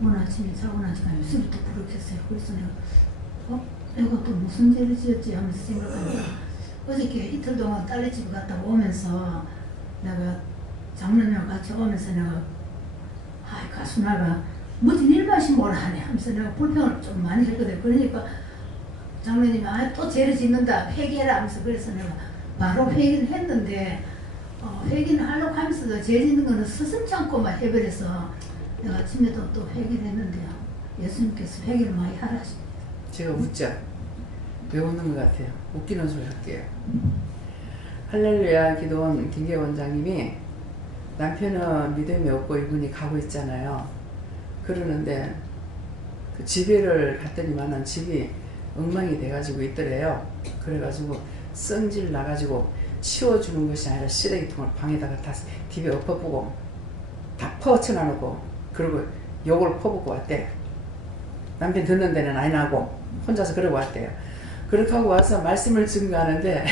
오늘 아침에 자고 나니까 예수부터 부르겠어요. 그래서 내가 또 무슨 죄를 지었지 하면서 생각하니까 어저께 이틀 동안 딸네 집에 갔다 오면서 내가 장로님과 같이 오면서 내가 가수나가 뭐지 일만씩 뭐라 하네 하면서 내가 불평을 좀 많이 했거든. 그러니까 장로님이 또 죄를 짓는다 회개해라 하면서 그래서 내가 바로 회개를 했는데 회개는 하려고 하면서도 죄 짓는 거는 스승치 않고만 해버려서 내가 아침에도 또 회개를 했는데요. 예수님께서 회개를 많이 하라 하십니다. 제가 웃자. 왜 웃는 것 같아요. 웃기는 소리 할게요. 할렐루야 기도원 김계 원장님이 남편은 믿음이 없고 이분이 가고 있잖아요. 그러는데 그 집에를 갔더니만은 집이 엉망이 돼가지고 있더래요. 그래가지고 성질 나가지고 치워주는 것이 아니라 쓰레기통을 방에다가 다 집에 엎어보고 다 퍼쳐놔놓고 그리고 욕을 퍼붓고 왔대요. 남편 듣는 데는 안 하고 혼자서 그러고 왔대요. 그렇게 하고 와서 말씀을 증거하는데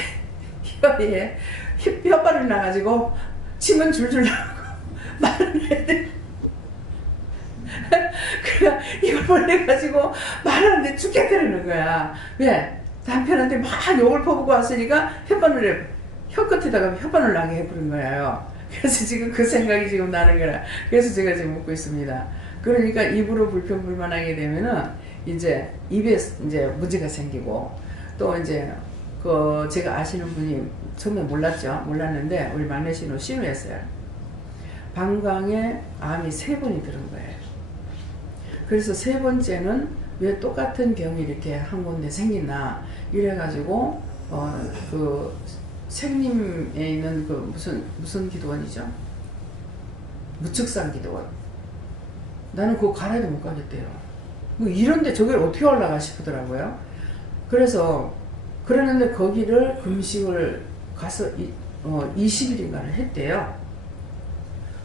혀에 혓바늘 나가지고 침은 줄줄 나오고 말을 해야 돼. 그래 이걸 보내가지고 말하는데 죽겠다는 거야. 왜? 남편한테 막 욕을 퍼붓고 왔으니까 혀끝에다가 혓바늘 나게 해버린 거예요. 그래서 지금 그 생각이 지금 나는 거라. 그래서 제가 지금 묻고 있습니다. 그러니까 입으로 불평불만하게 되면은 이제 입에 이제 문제가 생기고 또 이제 그 제가 아시는 분이 처음에 몰랐는데 우리 막내 신우 신우였어요. 방광에 암이 3번이 들은 거예요. 그래서 3번째는 왜 똑같은 병이 이렇게 한 군데 생기나 이래가지고 그 생림에 있는 그 무슨 기도원이죠? 무측상 기도원. 나는 그거 가라도 못 가겠대요. 뭐 이런데 저길 어떻게 올라가 싶더라고요. 그래서 그러는데 거기를 금식을 가서 20일인가를 했대요.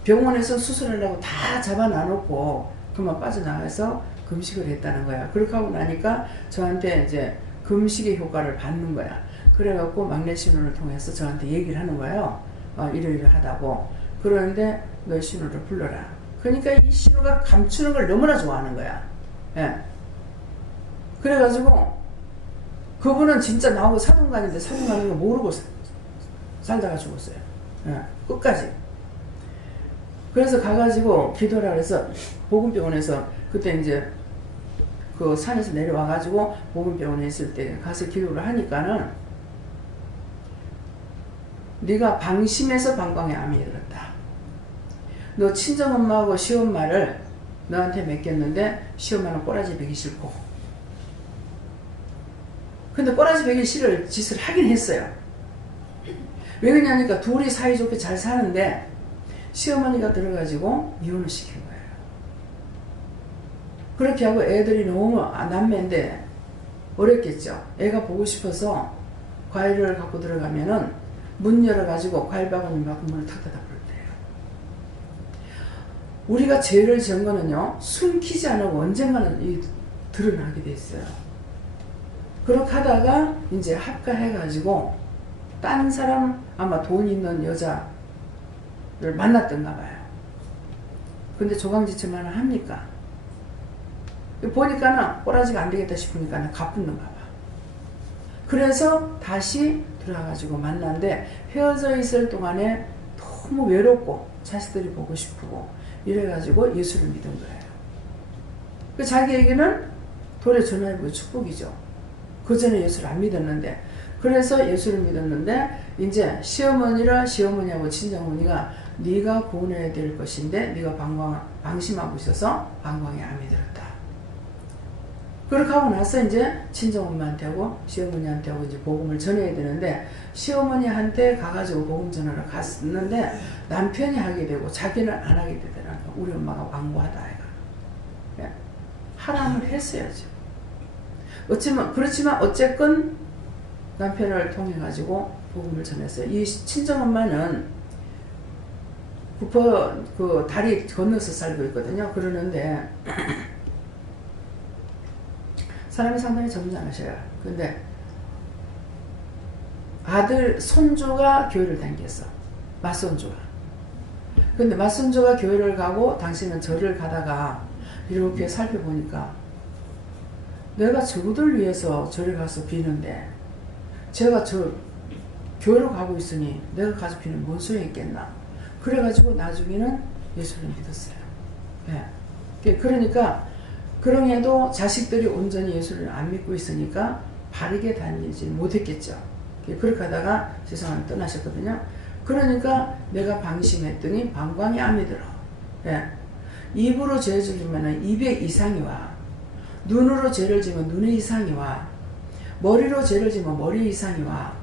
병원에서 수술하려고 다 잡아놔놓고 그만 빠져나가서 금식을 했다는 거야. 그렇게 하고 나니까 저한테 이제 금식의 효과를 받는 거야. 그래갖고 막내 신우를 통해서 저한테 얘기를 하는 거예요. 이러이러하다고. 그러는데 너 신우를 불러라. 그러니까 이 신우가 감추는 걸 너무나 좋아하는 거야. 예. 그래가지고 그분은 진짜 나하고 사돈간인데 사돈간인 거 모르고 살다가 죽었어요. 예. 끝까지. 그래서 가가지고 기도를 해서 보건병원에서 그때 이제 그 산에서 내려와가지고 보건병원에 있을 때 가서 기도를 하니까는 네가 방심해서 방광에 암이 들었다. 너 친정엄마하고 시엄마를 너한테 맡겼는데 시엄마는 꼬라지 베기 싫고 근데 꼬라지 베기 싫을 짓을 하긴 했어요. 왜 그러냐니까 둘이 사이좋게 잘 사는데 시어머니가 들어가지고 이혼을 시킨 거예요. 그렇게 하고 애들이 너무 남매인데 어렵겠죠. 애가 보고 싶어서 과일을 갖고 들어가면은 문 열어가지고 과일 바구니 막 문을 탁 닫아버렸대요. 우리가 죄를 지은 거는요, 숨기지 않고 언젠가는 드러나게 돼 있어요. 그렇게 하다가 이제 합가해가지고 딴 사람 아마 돈 있는 여자를 만났던가 봐요. 근데 조강지처만 합니까? 보니까는 꼬라지가 안 되겠다 싶으니까 가뿐는가 봐. 그래서 다시 들어와가지고 만났는데 헤어져 있을 동안에 너무 외롭고 자식들이 보고 싶고 이래가지고 예수를 믿은 거예요. 그 자기에게는 돌에 전화해보고 축복이죠. 그 전에 예수를 안 믿었는데 그래서 예수를 믿었는데 이제 시어머니하고 친정어머니가 네가 구원해야 될 것인데 네가 방심하고 있어서 방광에 암이 들었다. 그렇게 하고 나서 이제 친정엄마한테하고 시어머니한테하고 이제 복음을 전해야 되는데 시어머니한테 가가지고 복음 전하러 갔는데 남편이 하게 되고 자기는 안 하게 되더라고요. 우리 엄마가 완고하다 아이가. 예. 하라면 했어야죠. 그렇지만 어쨌건 남편을 통해 가지고 복음을 전했어요. 이 친정엄마는 그 다리 건너서 살고 있거든요. 그러는데 사람이 상당히 점잖으셔요. 근데 손주가 교회를 다녔어. 맞손주가. 근데 맞손주가 교회를 가고 당신은 절을 가다가 이렇게 살펴보니까 내가 저들 위해서 절에 가서 비는데 제가 저 교회로 가고 있으니 내가 가서 비는 뭔 소용이 있겠나. 그래가지고 나중에는 예수를 믿었어요. 예. 그러니까 그럼에도 자식들이 온전히 예수를 안 믿고 있으니까 바르게 다니지 못했겠죠. 그렇게 하다가 세상을 떠나셨거든요. 그러니까 내가 방심했더니 방광에 암이 들어. 예. 입으로 죄를 지으면 입에 이상이 와. 눈으로 죄를 지으면 눈에 이상이 와. 머리로 죄를 지으면 머리에 이상이 와.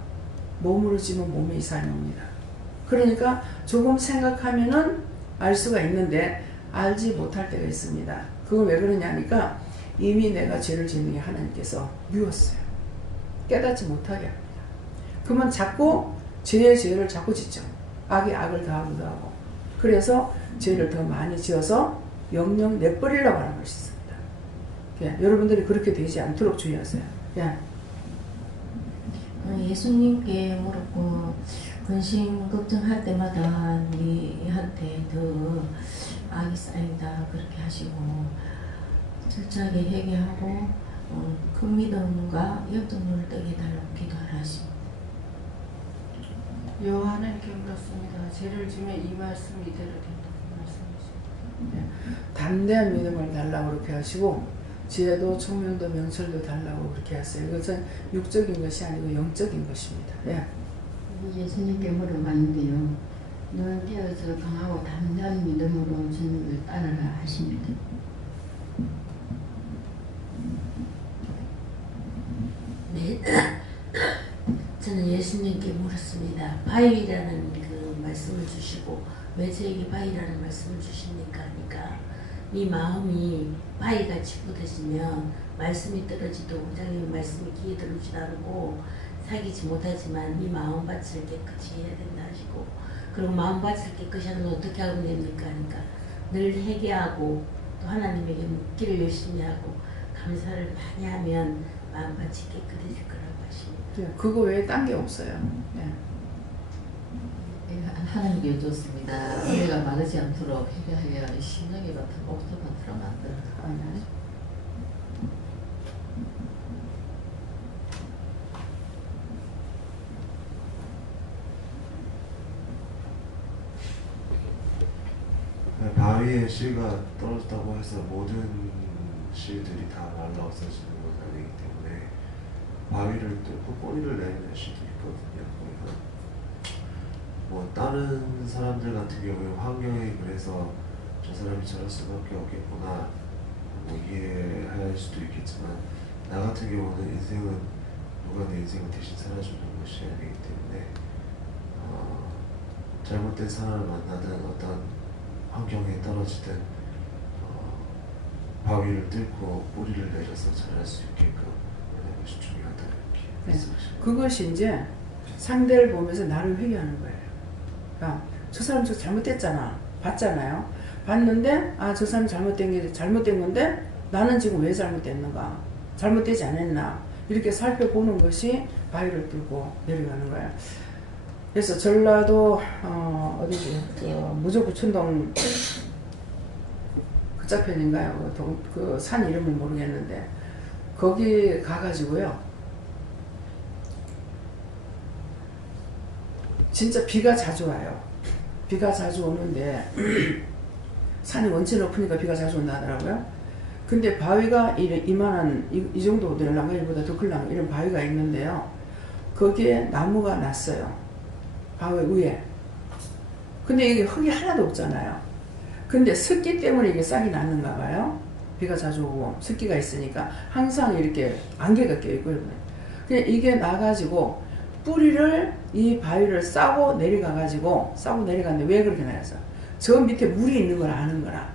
몸으로 지으면 몸에 이상이 옵니다. 그러니까 조금 생각하면은 알 수가 있는데 알지 못할 때가 있습니다. 그건 왜 그러냐니까 이미 내가 죄를 짓는 게 하나님께서 미웠어요. 깨닫지 못하게 합니다. 그러면 자꾸 죄의 죄를 자꾸 짓죠. 악이 악을 더하기도 하고. 그래서 죄를 더 많이 지어서 영영 내버리려고 하는 것이 있습니다. 예, 여러분들이 그렇게 되지 않도록 주의하세요. 예. 예수님께 물었고 근심 걱정할 때마다 우리한테 더 악이 쌓인다 그렇게 하시고 철저하게 회개하고 큰 믿음과 영적 눈을 뜨게 달라고 기도하라 하시고 요한에게 물었습니다. 죄를 지면 이 말씀 이대로 된다고 말씀하십니다. 네. 담대한 믿음을 달라고 그렇게 하시고 지혜도 총명도 명철도 달라고 그렇게 하세요. 이것은 육적인 것이 아니고 영적인 것입니다. 예. 예수님께 물어봤는데요. 너는 깨어서 강하고 담대한 믿음으로 주님을 따르라 하십니다. 네. 저는 예수님께 물었습니다. 바위라는 그 말씀을 주시고 왜 저에게 바위라는 말씀을 주십니까? 하니까 네 마음이 바위같이 굳어지면 말씀이 떨어지도 우장의 말씀이 귀에 들어오지 않고 사귀지 못하지만 이 마음밭을 깨끗이 해야 된다 하시고, 그리고 마음밭을 깨끗이 하면 어떻게 하면 됩니까? 그러니까 늘 회개하고 또 하나님에게 묻기를 열심히 하고 감사를 많이 하면 마음밭이 깨끗해질 거라고 하십니다. 네, 그거 외에 딴 게 없어요. 네. 하나님께 여쭙습니다. 은혜가 마르지 않도록 회개하게 하는 심령의 같은 옥토밭으로 만들어 주옵소서. 바위에 씨가 떨어졌다고 해서 모든 씨들이 다 말라 없어지는 건 아니기 때문에 바위를 뚫고 뿌리를 내리는 씨도 있거든요. 그러니까 뭐 다른 사람들 같은 경우에 환경이 그래서 저 사람이 저럴 수밖에 없겠구나 뭐 이해할 수도 있겠지만, 나 같은 경우는 인생은 누가 내 인생을 대신 살아주는 것이 아니기 때문에 잘못된 사람을 만나든 어떤 환경에 떨어지든 바위를 뚫고 뿌리를 내려서 자랄 수 있게끔 하는 것이 중요하다 이렇게 말씀하십니다. 그것이 이제 상대를 보면서 나를 회개하는 거예요. 그러니까 저 사람 저 잘못됐잖아. 봤잖아요. 봤는데 저 사람 잘못된 건데 나는 지금 왜 잘못됐는가? 잘못되지 않았나? 이렇게 살펴보는 것이 바위를 뚫고 내려가는 거예요. 그래서 전라도 어디지? 무조구천동 그 짝편인가요? 그 산 이름을 모르겠는데 거기 가가지고요. 진짜 비가 자주 와요. 비가 자주 오는데 산이 원체 높으니까 비가 자주 온다 하더라고요. 근데 바위가 이만한 이 정도 되려나 이보다 더 클라나 이런 바위가 있는데요. 거기에 나무가 났어요. 바위 위에. 근데 이게 흙이 하나도 없잖아요. 근데 습기 때문에 이게 싹이 났는가 봐요. 비가 자주 오고 습기가 있으니까 항상 이렇게 안개가 껴있거든요. 이게 나가지고 뿌리를 이 바위를 싸고 내려갔는데 왜 그렇게 나갔어? 저 밑에 물이 있는 걸 아는 거라.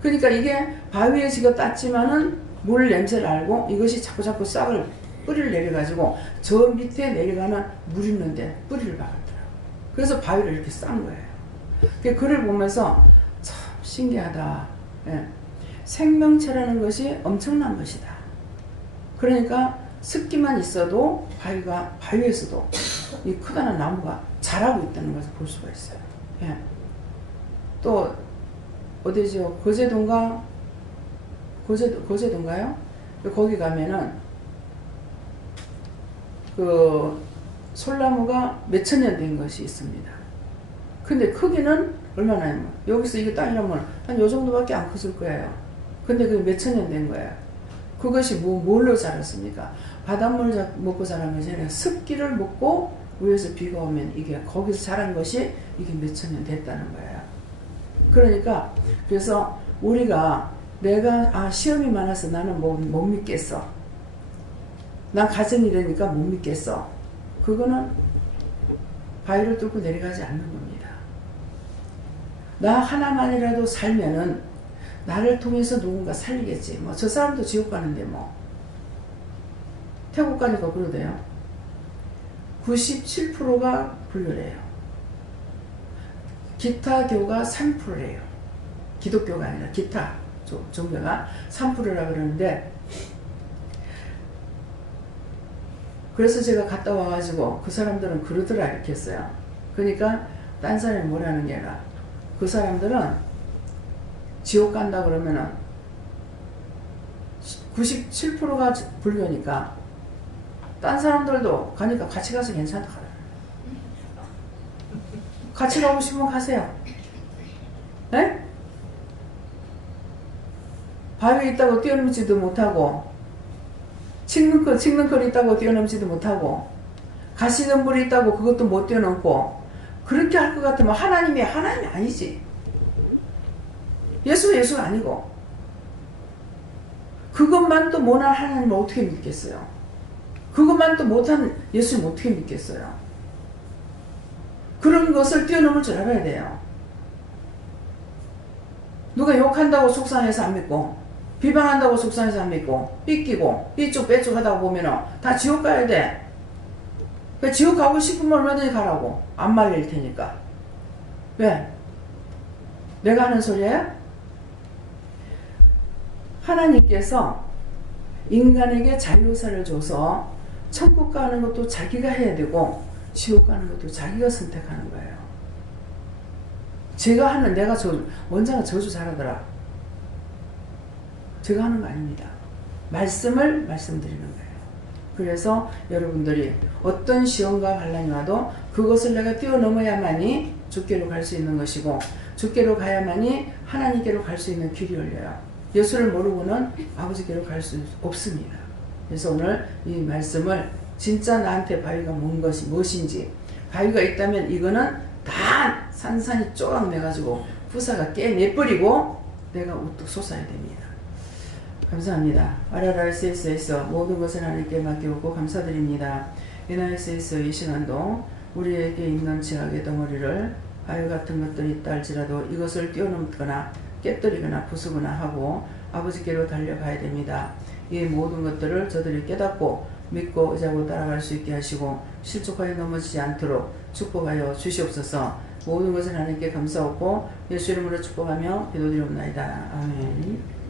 그러니까 이게 바위에 지가 땄지만은 물 냄새를 알고 이것이 자꾸 싹을 뿌리를 내려가지고 저 밑에 내려가는 물 있는데 뿌리를 박았더라고. 그래서 바위를 이렇게 싼 거예요. 그를 보면서 참 신기하다. 예. 생명체라는 것이 엄청난 것이다. 그러니까 습기만 있어도 바위에서도 이 크다란 나무가 자라고 있다는 것을 볼 수가 있어요. 예. 또 어디죠? 거제도인가요? 거기 가면은 그 솔나무가 몇천 년 된 것이 있습니다. 근데 크기는 얼마나 여기서 이게 땅이라면 한 요 정도밖에 안 컸을 거예요. 근데 그게 몇천 년 된 거예요. 그것이 뭘로 자랐습니까? 바닷물 먹고 자란 것이 아니라 습기를 먹고 위에서 비가 오면 이게 거기서 자란 것이 이게 몇천 년 됐다는 거예요. 그러니까 그래서 우리가 내가 시험이 많아서 나는 못 믿겠어. 난 가정이 되니까 못 믿겠어. 그거는 바위를 뚫고 내려가지 않는 겁니다. 나 하나만이라도 살면은 나를 통해서 누군가 살리겠지. 뭐 저 사람도 지옥 가는데 뭐. 태국 가니까 그러대요. 97%가 불교래요. 기타교가 3%래요. 기독교가 아니라 기타 종교가 3%라 그러는데, 그래서 제가 갔다 와가지고 그 사람들은 그러더라 이렇게 했어요. 그러니까 딴 사람이 뭐라는 게 아니라 그 사람들은 지옥 간다 그러면은 97%가 불교니까 딴 사람들도 가니까 같이 가서 괜찮다. 같이 가고 싶으면 가세요. 네? 바위에 있다고 뛰어넘지도 못하고 칡는컬이 있다고 뛰어넘지도 못하고 가시는 불이 있다고 그것도 못 뛰어넘고 그렇게 할 것 같으면 하나님이 아니지. 예수가 아니고 그것만 또 못한 하나님을 어떻게 믿겠어요? 그것만 또 못한 예수님 어떻게 믿겠어요? 그런 것을 뛰어넘을 줄 알아야 돼요. 누가 욕한다고 속상해서 안 믿고 비방한다고 속상해서 안 믿고 삐끼고 삐쭉 빼쭉 하다가 보면은 다 지옥 가야 돼. 그러니까 지옥 가고 싶으면 얼마든지 가라고. 안 말릴 테니까. 왜? 내가 하는 소리예요? 하나님께서 인간에게 자유의사를 줘서 천국 가는 것도 자기가 해야 되고 지옥 가는 것도 자기가 선택하는 거예요. 제가 하는, 내가 원장은 저주 잘하더라. 제가 하는 거 아닙니다. 말씀을 말씀드리는 거예요. 그래서 여러분들이 어떤 시험과 반란이 와도 그것을 내가 뛰어넘어야만이 주께로 갈 수 있는 것이고 주께로 가야만이 하나님께로 갈 수 있는 길이 열려요. 예수를 모르고는 아버지께로 갈 수 없습니다. 그래서 오늘 이 말씀을 진짜 나한테 바위가 무엇인지, 바위가 있다면 이거는 다 산산이 쪼각내가지고 후사가 깨내버리고 내가 우뚝 솟아야 됩니다. 감사합니다. RRSS에서 모든 것을 하나님께 맡기고 감사드립니다. NIS에서 이 시간도 우리에게 있는 죄악의 덩어리를 바위 같은 것들이 있다 할지라도 이것을 뛰어넘거나 깨뜨리거나 부수거나 하고 아버지께로 달려가야 됩니다. 이 모든 것들을 저들이 깨닫고 믿고 의지하고 따라갈 수 있게 하시고 실족하여 넘어지지 않도록 축복하여 주시옵소서. 모든 것을 하나님께 감사하고 예수 이름으로 축복하며 기도드리옵나이다. 아멘.